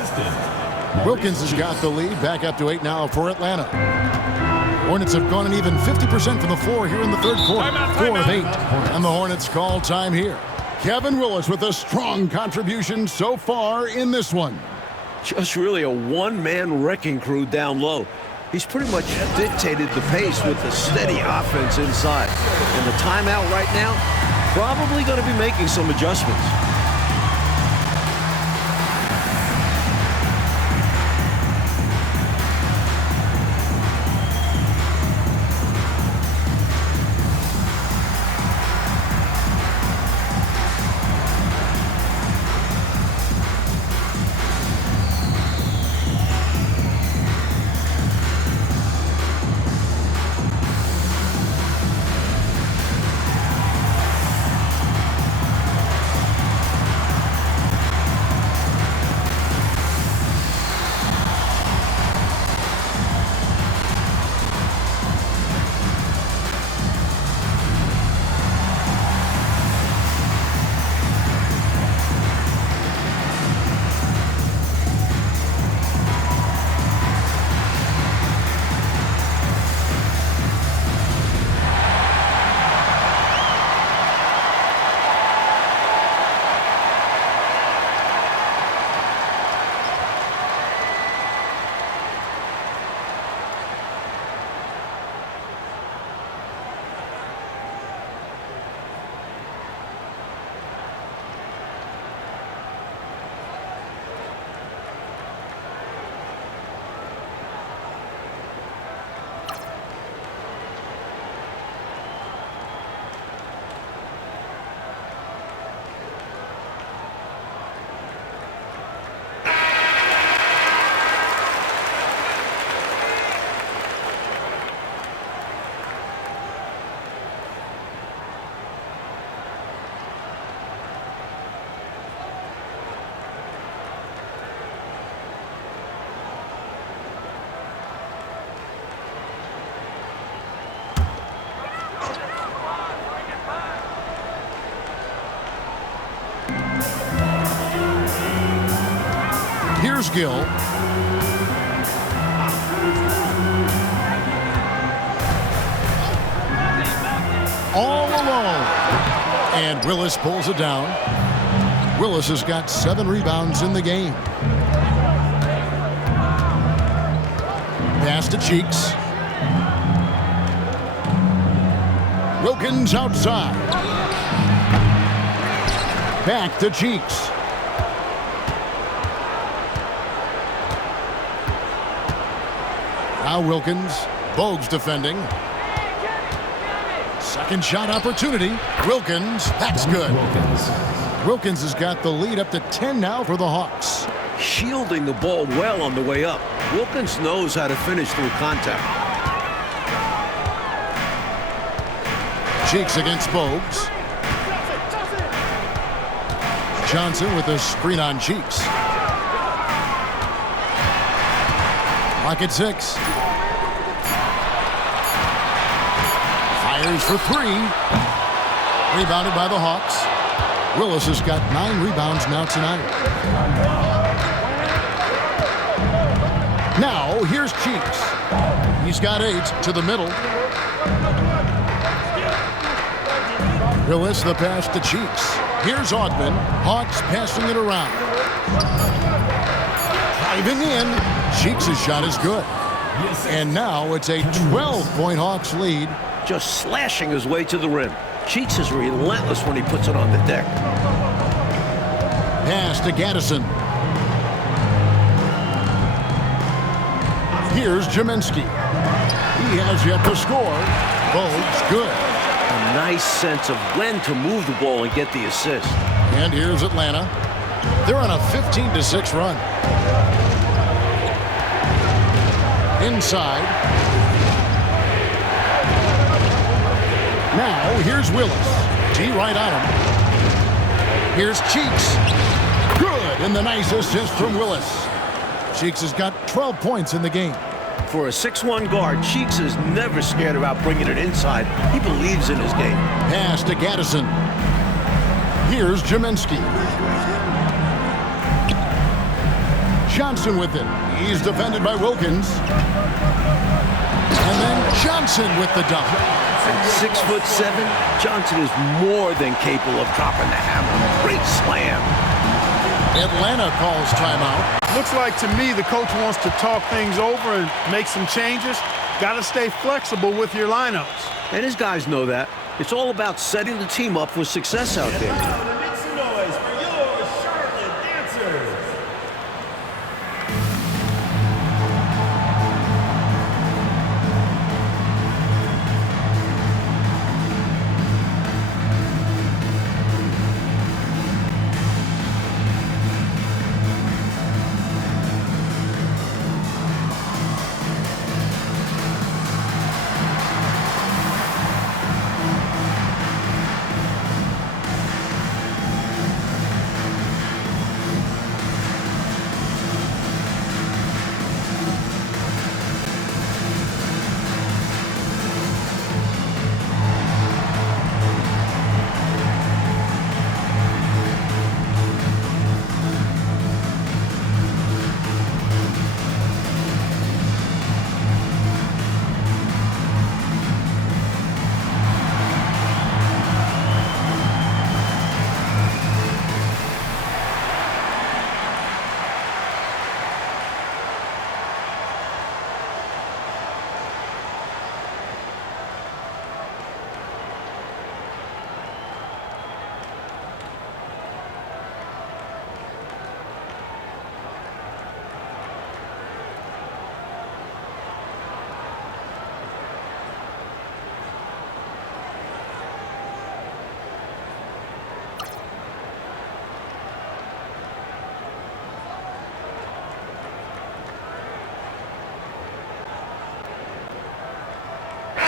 Wilkins has got the lead, back up to 8 now for Atlanta. Hornets have gone an even 50% from the floor here in the third quarter. 4 of 8. And the Hornets call time here. Kevin Willis with a strong contribution so far in this one. Just really a one-man wrecking crew down low. He's pretty much dictated the pace with the steady offense inside. And the timeout right now, probably going to be making some adjustments. Here's Gill. All alone. And Willis pulls it down. Willis has got 7 rebounds in the game. Pass to Cheeks. Wilkins outside. Back to Cheeks. Now Wilkins. Bogues defending. Second shot opportunity. Wilkins. That's good. Wilkins has got the lead up to 10 now for the Hawks. Shielding the ball well on the way up. Wilkins knows how to finish through contact. Cheeks against Bogues. Johnson with a screen on Cheeks. Clock at 6. Fires for 3. Rebounded by the Hawks. Willis has got 9 rebounds now tonight. Now here's Cheeks. He's got 8 to the middle. Willis the pass to Cheeks. Here's Augman. Hawks passing it around. Driving in. Cheeks' shot is good. And now it's a 12-point Hawks lead. Just slashing his way to the rim. Cheeks is relentless when he puts it on the deck. Pass to Gaddison. Here's Jaminski. He has yet to score. Bogues good. nice sense of when to move the ball and get the assist. And here's Atlanta. They're on a 15-6 run. Inside. Now, here's Willis. T right on him. Here's Cheeks. Good, and the nice assist from Willis. Cheeks has got 12 points in the game. For a 6'1" guard, Cheeks is never scared about bringing it inside. He believes in his game. Pass to Gaddison. Here's Jaminski. Johnson with it. He's defended by Wilkins. And then Johnson with the dunk. At 6'7", Johnson is more than capable of dropping the hammer. Great slam. Atlanta calls timeout. Looks like to me the coach wants to talk things over and make some changes. Got to stay flexible with your lineups. And his guys know that. It's all about setting the team up for success out there. Make some noise for your Charlotte Dancers.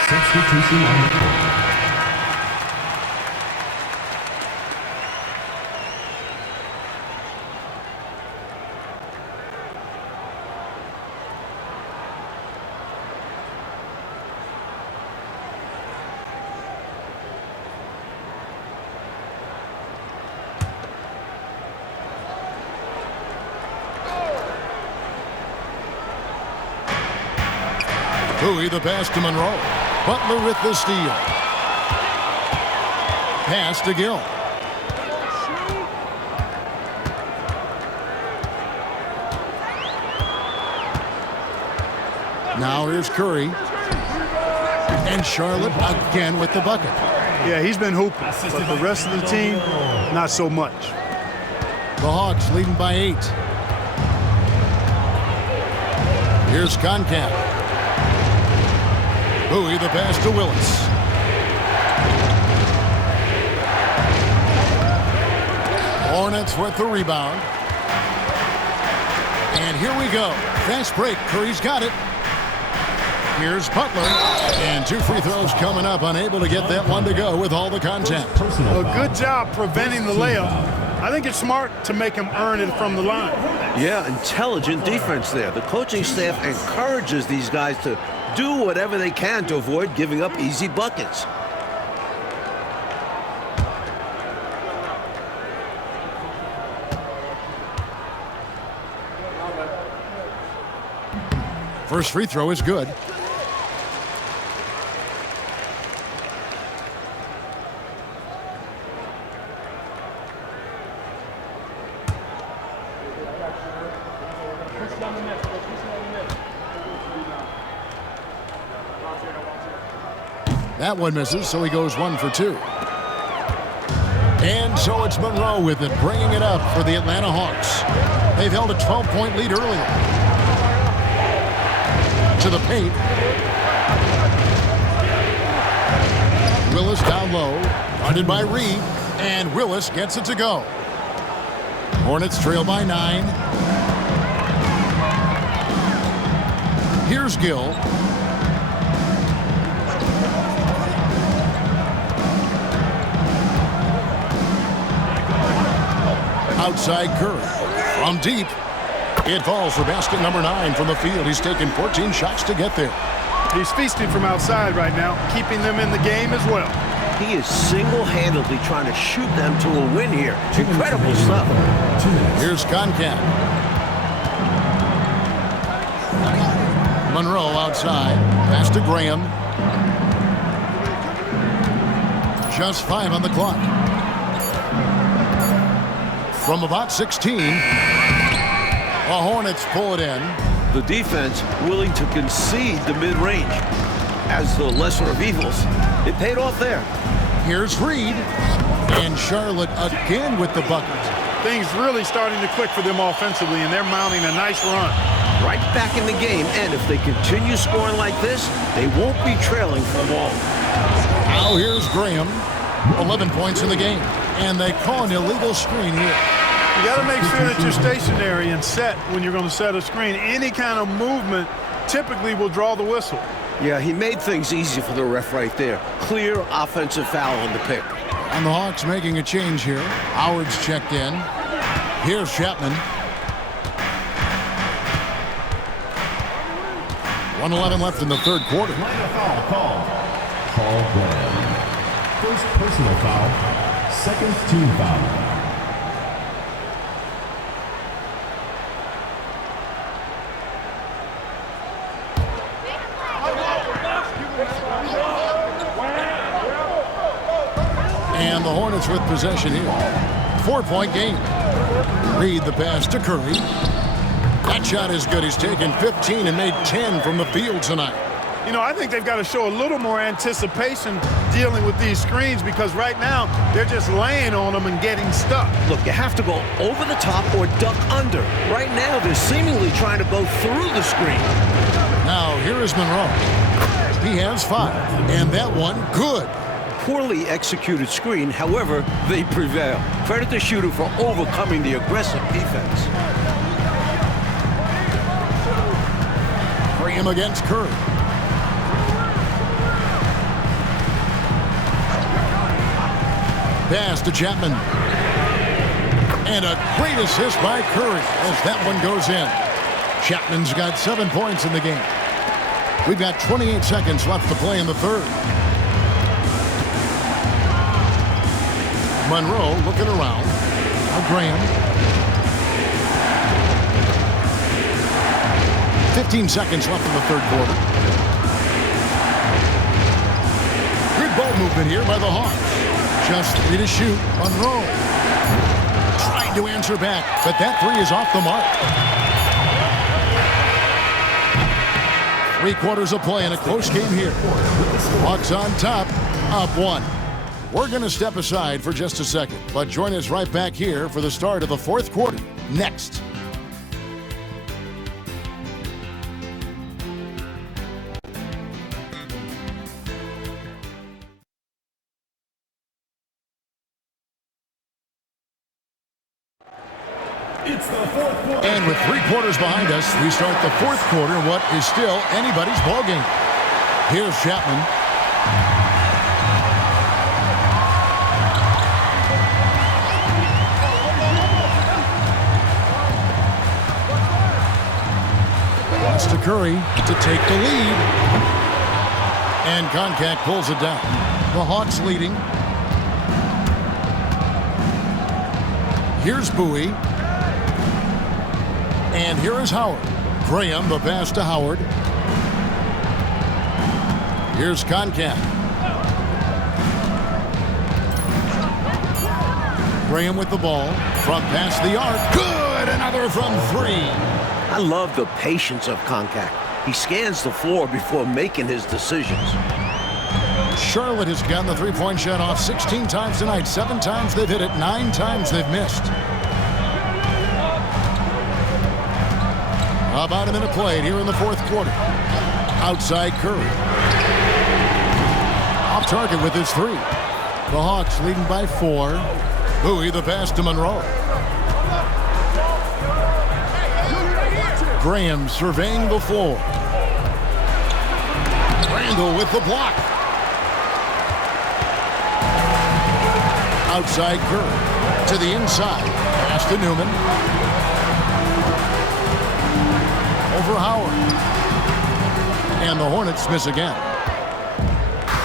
Substitution on the court. Bowie the pass to Monroe. Butler with the steal. Pass to Gill. Now here's Curry. And Charlotte again with the bucket. Yeah, he's been hooping, but the rest of the team, not so much. The Hawks leading by 8. Here's Concap. Bowie the pass to Willis. Hornets with the rebound. And here we go. Fast break. Curry's got it. Here's Butler. And 2 free throws coming up. Unable to get that one to go with all the contact. A good job preventing the layup. I think it's smart to make him earn it from the line. Yeah, intelligent defense there. The coaching staff encourages these guys to do whatever they can to avoid giving up easy buckets. First free throw is good. That one misses, so he goes 1 for 2. And so it's Monroe with it, bringing it up for the Atlanta Hawks. They've held a 12-point lead earlier. To the paint. Willis down low. Guarded by Reed. And Willis gets it to go. Hornets trail by 9. Here's Gill. Outside Curry. From deep. It falls for basket number 9 from the field. He's taken 14 shots to get there. He's feasting from outside right now, keeping them in the game as well. He is single-handedly trying to shoot them to a win here. Incredible stuff. Here's Concat. Monroe outside. Pass to Graham. Just 5 on the clock. From about 16, the Hornets pull it in. The defense willing to concede the mid-range as the lesser of evils. It paid off there. Here's Reed. And Charlotte again with the bucket. Things really starting to click for them offensively, and they're mounting a nice run. Right back in the game, and if they continue scoring like this, they won't be trailing for long. Now here's Graham. 11 points in the game. And they call an illegal screen here. You got to make sure that you're stationary and set when you're going to set a screen. Any kind of movement typically will draw the whistle. Yeah, he made things easy for the ref right there. Clear offensive foul on the pick. And the Hawks making a change here. Howard's checked in. Here's Chapman. 1:11 left in the third quarter. Foul called. Paul Graham. First personal foul. Second team foul. And the Hornets with possession here. 4-point game. Reed the pass to Curry. That shot is good. He's taken 15 and made 10 from the field tonight. You know, I think they've got to show a little more anticipation dealing with these screens, because right now they're just laying on them and getting stuck. Look, you have to go over the top or duck under. Right now, they're seemingly trying to go through the screen. Now, here is Monroe. He has 5, and that one good. Poorly executed screen, however, they prevail. Credit the shooter for overcoming the aggressive defense. Graham against Curry. Pass to Chapman. And a great assist by Curry as that one goes in. Chapman's got 7 points in the game. We've got 28 seconds left to play in the third. Monroe looking around. Now Graham. 15 seconds left in the third quarter. Good ball movement here by the Hawks. Just 3 to shoot. Monroe trying to answer back, but that 3 is off the mark. 3 quarters of play in a close game here. Hawks on top, up 1. We're going to step aside for just a second, but join us right back here for the start of the fourth quarter next. And with 3 quarters behind us, we start the fourth quarter in what is still anybody's ballgame. Here's Chapman. Pass to Curry to take the lead. And Concat pulls it down. The Hawks leading. Here's Bowie. And here is Howard. Graham, the pass to Howard. Here's Concat. Graham with the ball. Front pass the arc. Good! Another from 3. I love the patience of Concat. He scans the floor before making his decisions. Charlotte has gotten the three-point shot off 16 times tonight. 7 times they've hit it. 9 times they've missed. About a minute played here in the fourth quarter. Outside Curry. Off target with his 3. The Hawks leading by 4. Bowie the pass to Monroe. Graham surveying the floor. Randall with the block. Outside Kerr to the inside. Pass to Newman. Over Howard. And the Hornets miss again.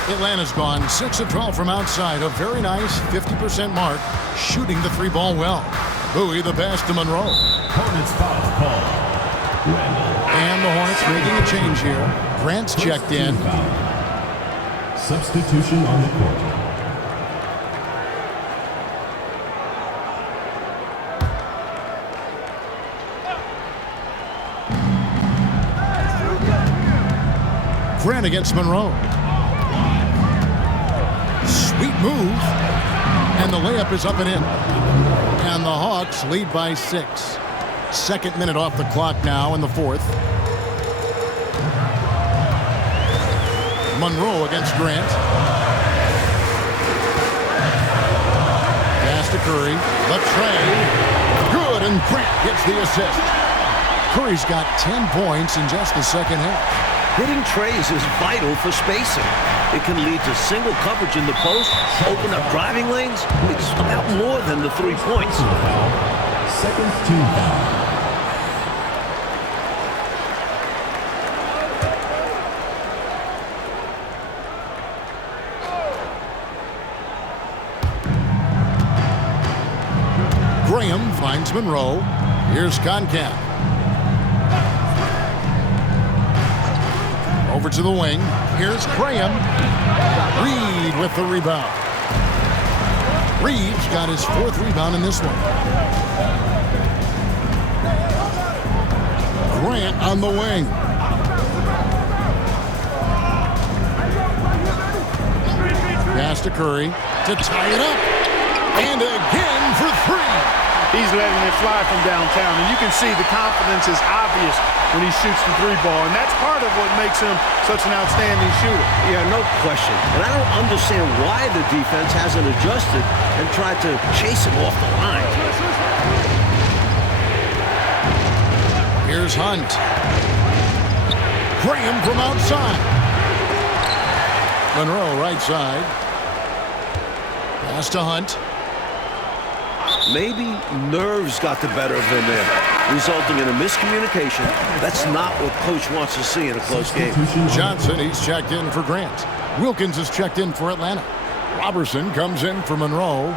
Atlanta's gone 6 of 12 from outside. A very nice 50% mark. Shooting the 3 ball well. Bowie the pass to Monroe. Hornets foul call. Randall. And the Hornets making a change here. Grant's checked in. Foul. Substitution on the court. Grant against Monroe. Sweet move. And the layup is up and in. And the Hawks lead by 6. Second minute off the clock now in the 4th. Monroe against Grant. Pass to Curry. The tray. Good, and Grant gets the assist. Curry's got 10 points in just the second half. Hitting trays is vital for spacing. It can lead to single coverage in the post, open up driving lanes. It's about more than the 3 points. Second team foul. Graham finds Monroe. Here's Concap. Over to the wing. Here's Graham. Reed with the rebound. Reed's got his 4th rebound in this one. Grant on the wing. Pass to Curry to tie it up. And again for 3. He's letting it fly from downtown, and you can see the confidence is obvious when he shoots the 3 ball, and that's part of what makes him such an outstanding shooter. Yeah, no question. And I don't understand why the defense hasn't adjusted and tried to chase him off the line. Here's Hunt. Graham from outside. Monroe right side. Pass to Hunt. Maybe nerves got the better of him there, resulting in a miscommunication. That's not what coach wants to see in a close game. Johnson, he's checked in for Grant. Wilkins is checked in for Atlanta. Robertson comes in for Monroe.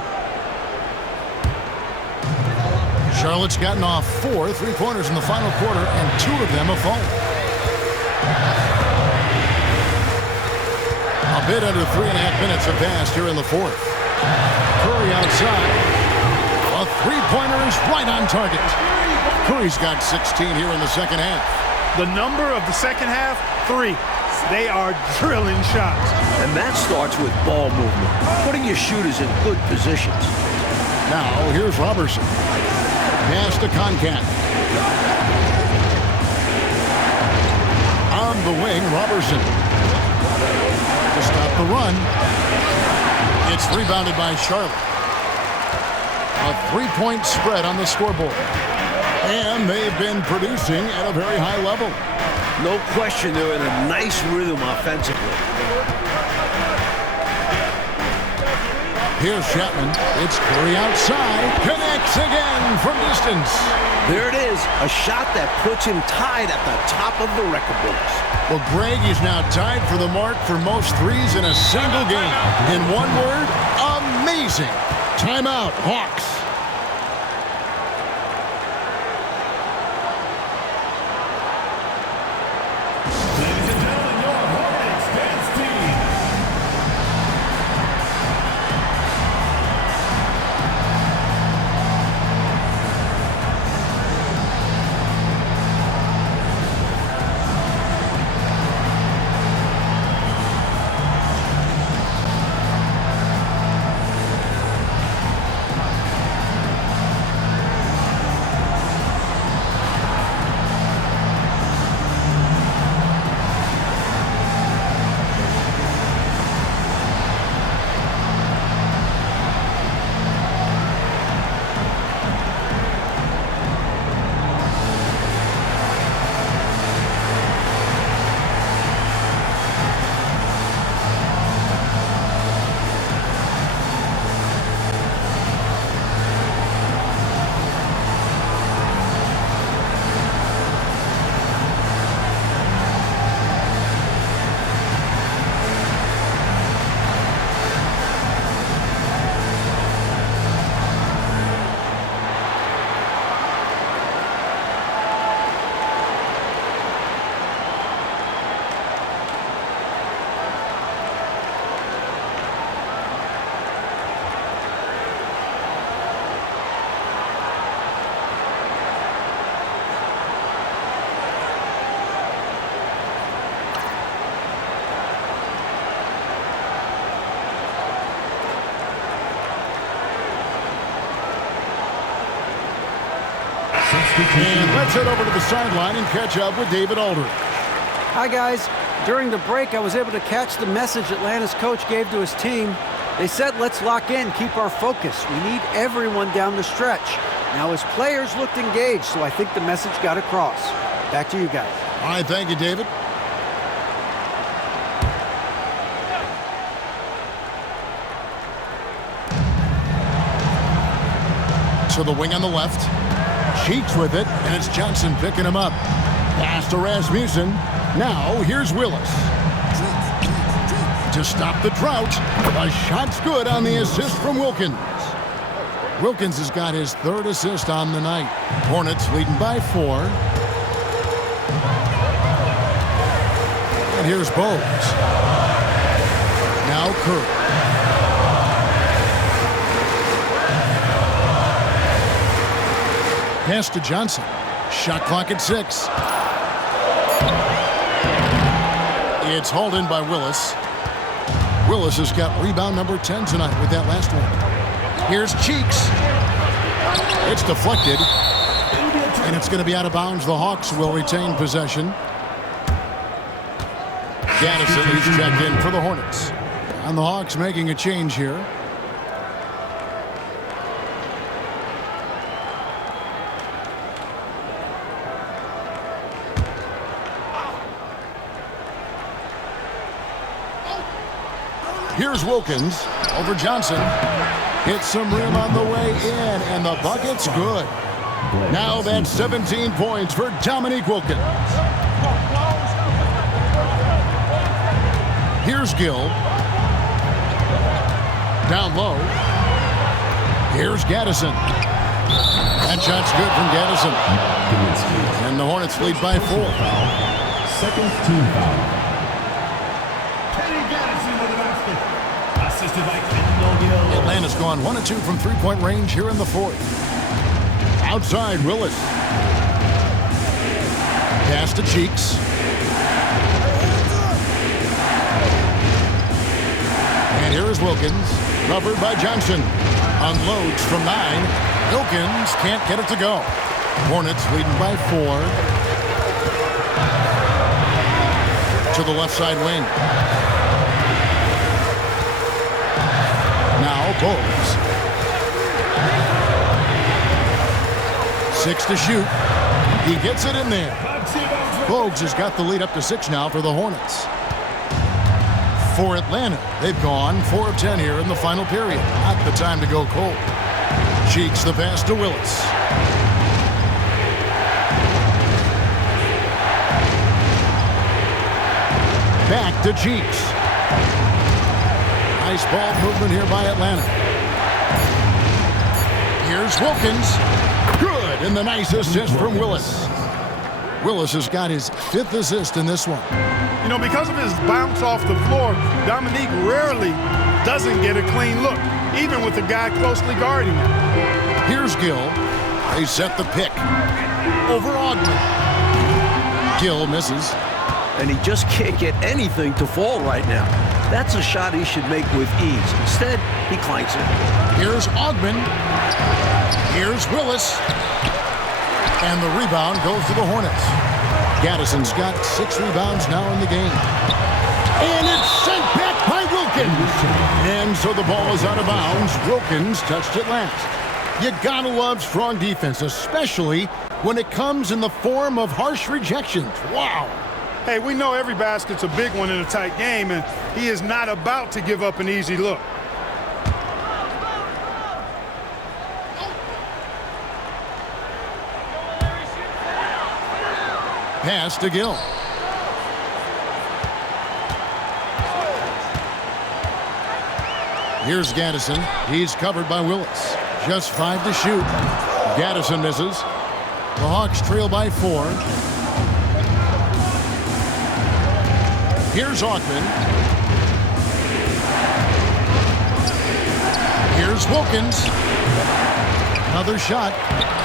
Charlotte's gotten off 4 3-pointers in the final quarter, and 2 of them have fallen. A bit under 3.5 minutes have passed here in the 4th. Curry outside. A 3-pointer is right on target. Curry's got 16 here in the second half. The number of the second half, 3. They are drilling shots. And that starts with ball movement, putting your shooters in good positions. Now, here's Robertson. Pass to Concat. On the wing, Robertson. To stop the run. It's rebounded by Charlotte. A 3-point spread on the scoreboard. And they've been producing at a very high level. No question, they're in a nice rhythm offensively. Here's Chapman. It's Curry outside. Connects again from distance. There it is, a shot that puts him tied at the top of the record books. Well, Greg is now tied for the mark for most threes in a single game. In one word, amazing. Timeout, Hawks. Ladies and gentlemen, your Hornets dance team. And let's head over to the sideline and catch up with David Aldridge. Hi, guys. During the break, I was able to catch the message Atlanta's coach gave to his team. They said, let's lock in, keep our focus. We need everyone down the stretch. Now, his players looked engaged, so I think the message got across. Back to you guys. All right, thank you, David. To the wing on the left. Cheeks with it, and it's Johnson picking him up. Pass to Rasmussen. Now, here's Willis. To stop the drought, a shot's good on the assist from Wilkins. Wilkins has got his third assist on the night. Hornets leading by 4. And here's Bowes. Now Kerr. Pass to Johnson. Shot clock at 6. It's hauled in by Willis. Willis has got rebound number 10 tonight with that last one. Here's Cheeks. It's deflected. And it's going to be out of bounds. The Hawks will retain possession. Gaddison is checked in for the Hornets. And the Hawks making a change here. Here's Wilkins over Johnson. Hits some rim on the way in, and the bucket's good. Now that's 17 points for Dominique Wilkins. Here's Gill. Down low. Here's Gaddison. That shot's good from Gaddison. And the Hornets lead by 4. Second team foul. Atlanta's gone 1 of 2 from three-point range here in the 4th. Outside, Willis. Pass to Cheeks. And here is Wilkins. Covered by Johnson. Unloads from 9. Wilkins can't get it to go. Hornets leading by 4. To the left side wing. Now Bowes. 6 to shoot. He gets it in there. Bowes has got the lead up to 6 now for the Hornets. For Atlanta, they've gone 4 of 10 here in the final period. Not the time to go cold. Cheeks the pass to Willis. Back to Cheeks. Nice ball movement here by Atlanta. Here's Wilkins. Good, and the nice assist from Willis. Willis has got his 5th assist in this one. You know, because of his bounce off the floor, Dominique rarely doesn't get a clean look, even with the guy closely guarding him. Here's Gill. They set the pick. Over Ogden. Gill misses. And he just can't get anything to fall right now. That's a shot he should make with ease. Instead, he clanks it. Here's Ogden. Here's Willis. And the rebound goes to the Hornets. Gaddison's got 6 rebounds now in the game. And it's sent back by Wilkins. And so the ball is out of bounds. Wilkins touched it last. You gotta love strong defense, especially when it comes in the form of harsh rejections. Wow. Hey, we know every basket's a big one in a tight game, and he is not about to give up an easy look. Pass to Gill. Here's Gaddison. He's covered by Willis. Just 5 to shoot. Gaddison misses. The Hawks trail by 4. Here's Ogden. Here's Wilkins. Another shot.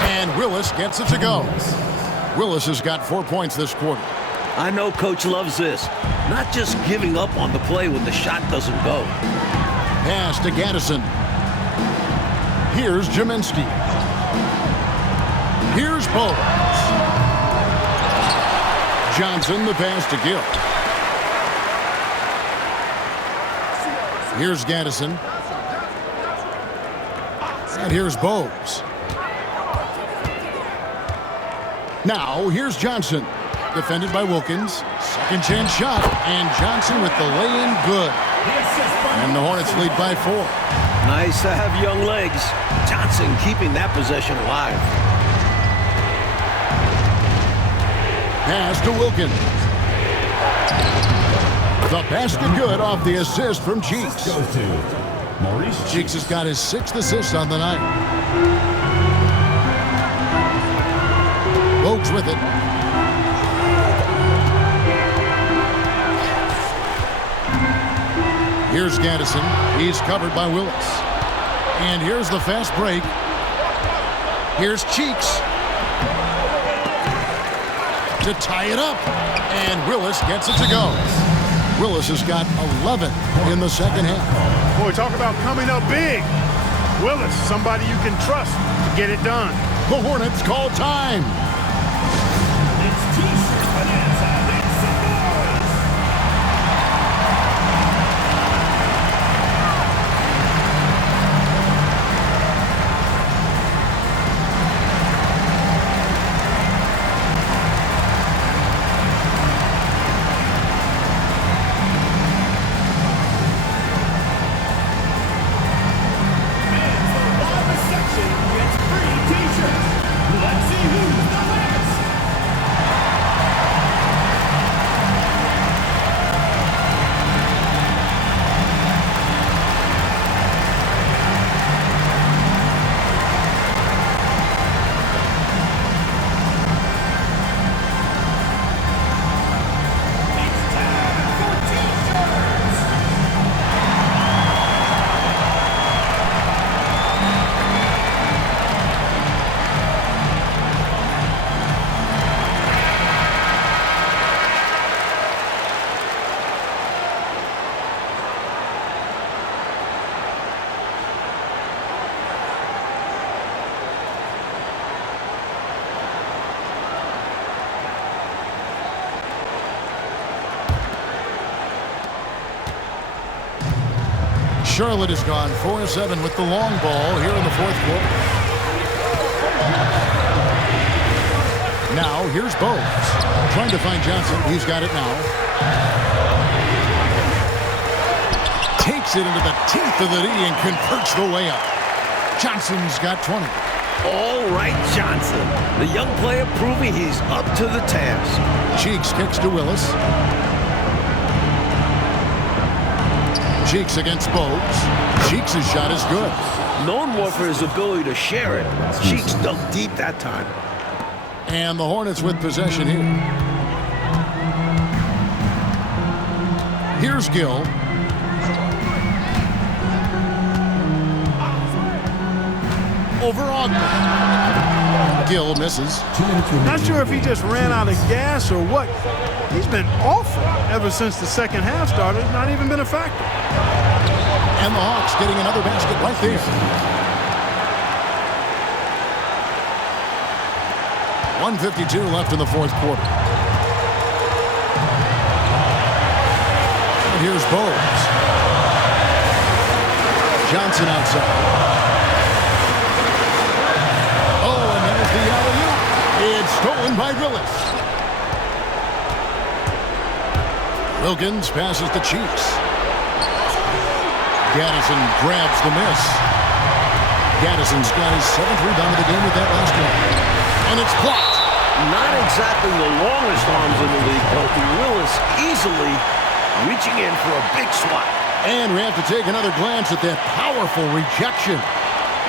And Willis gets it to go. Willis has got 4 points this quarter. I know Coach loves this. Not just giving up on the play when the shot doesn't go. Pass to Gaddison. Here's Jaminski. Here's Bowles. Johnson, the pass to Gill. Here's Gaddison. And here's Bowles. Now, here's Johnson. Defended by Wilkins. Second chance shot. And Johnson with the lay-in good. And the Hornets lead by 4. Nice to have young legs. Johnson keeping that possession alive. Pass to Wilkins. The basket good off the assist from Cheeks. Cheeks has got his 6th assist on the night. Bogues with it. Here's Gaddison. He's covered by Willis. And here's the fast break. Here's Cheeks to tie it up. And Willis gets it to go. Willis has got 11 in the second half. Boy, talk about coming up big. Willis, somebody you can trust to get it done. The Hornets call time. It's T-shirt bonanza. Make some noise. Charlotte has gone 4-7 with the long ball here in the fourth quarter. Now, here's Bowles. Trying to find Johnson. He's got it now. Takes it into the teeth of the knee and converts the layup. Johnson's got 20. All right, Johnson. The young player proving he's up to the task. Cheeks kicks to Willis. Cheeks against Bowles. Cheeks' shot is good. Known more for his ability to share it. Cheeks dug deep that time. And the Hornets with possession here. Here's Gill. Over Ogden. Gill misses. Not sure if he just ran out of gas or what. He's been awful ever since the second half started. Not even been a factor. And the Hawks getting another basket right there. .152 left in the fourth quarter. And here's Bowles. Johnson outside. Oh, and there's the alley-oop. It's stolen by Willis. Wilkins passes to Cheeks. Gaddison grabs the miss. Gaddison's got his 7th rebound of the game with that last one. And it's blocked. Not exactly the longest arms in the league, but Willis easily reaching in for a big swat. And we have to take another glance at that powerful rejection.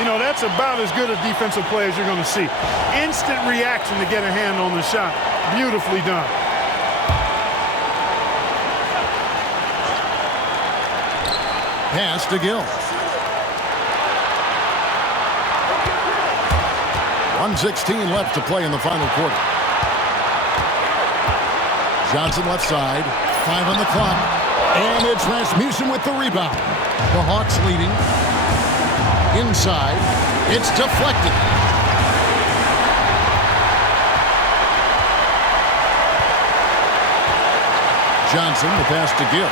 You know, that's about as good a defensive play as you're going to see. Instant reaction to get a hand on the shot. Beautifully done. Pass to Gill. 1:16 left to play in the final quarter. Johnson left side. 5 on the clock. And it's Rasmussen with the rebound. The Hawks leading. Inside. It's deflected. Johnson, the pass to Gill.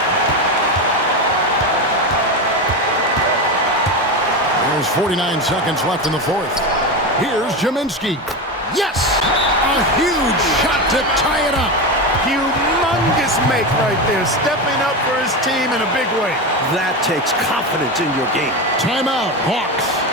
There's 49 seconds left in the fourth. Here's Jaminski. Yes! A huge shot to tie it up. Humongous make right there, stepping up for his team in a big way. That takes confidence in your game. Timeout, Hawks.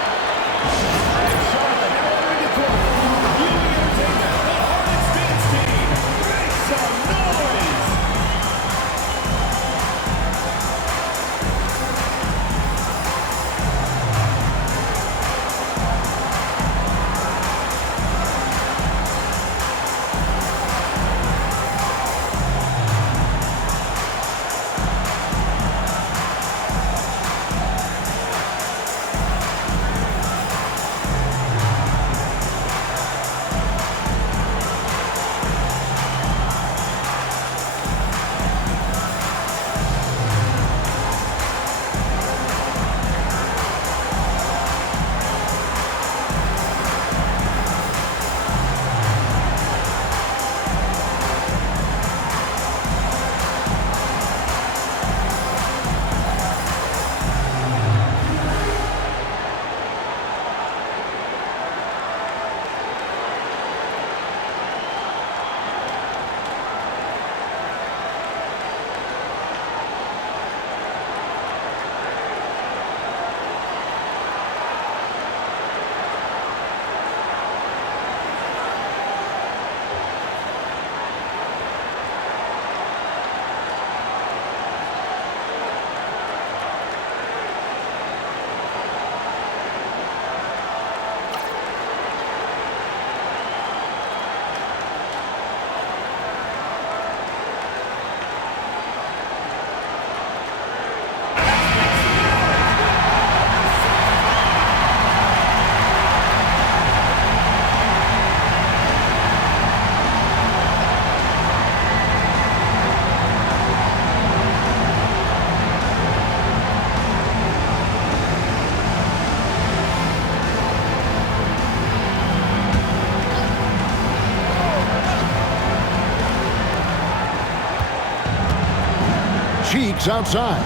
Cheeks outside.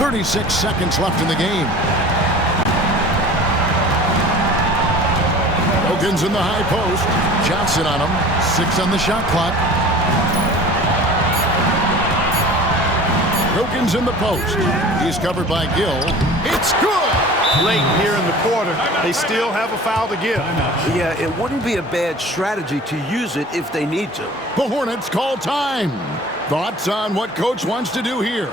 36 seconds left in the game. Hogan's in the high post. Johnson on him. 6 on the shot clock. Hogan's in the post. He's covered by Gill. It's good! Late here in the quarter, they still have a foul to give. Yeah, it wouldn't be a bad strategy to use it if they need to. The Hornets call time. Thoughts on what Coach wants to do here?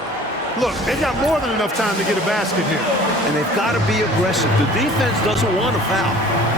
Look, they've got more than enough time to get a basket here. And they've got to be aggressive. The defense doesn't want a foul.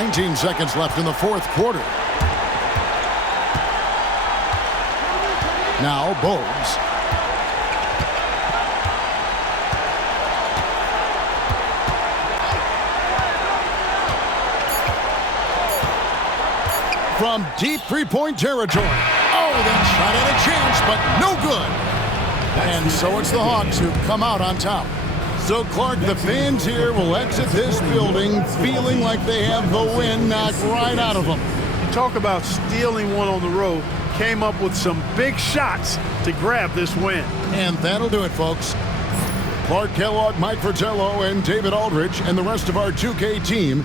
19 seconds left in the fourth quarter. Now Bogues. From deep three-point territory. Oh, that shot had a chance, but no good. And so it's the Hawks who come out on top. So, Clark, the fans here will exit this building feeling like they have the wind knocked right out of them. You talk about stealing one on the road. Came up with some big shots to grab this win. And that'll do it, folks. Clark Kellogg, Mike Fratello, and David Aldridge, and the rest of our 2K team.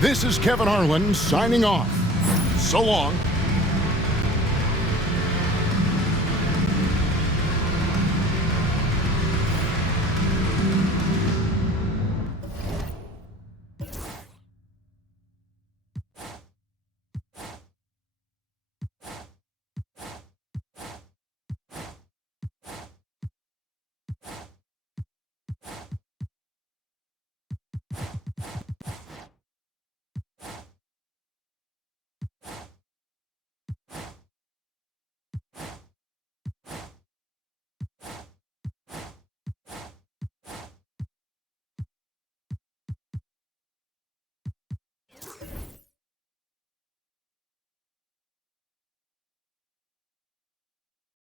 This is Kevin Harlan signing off. So long.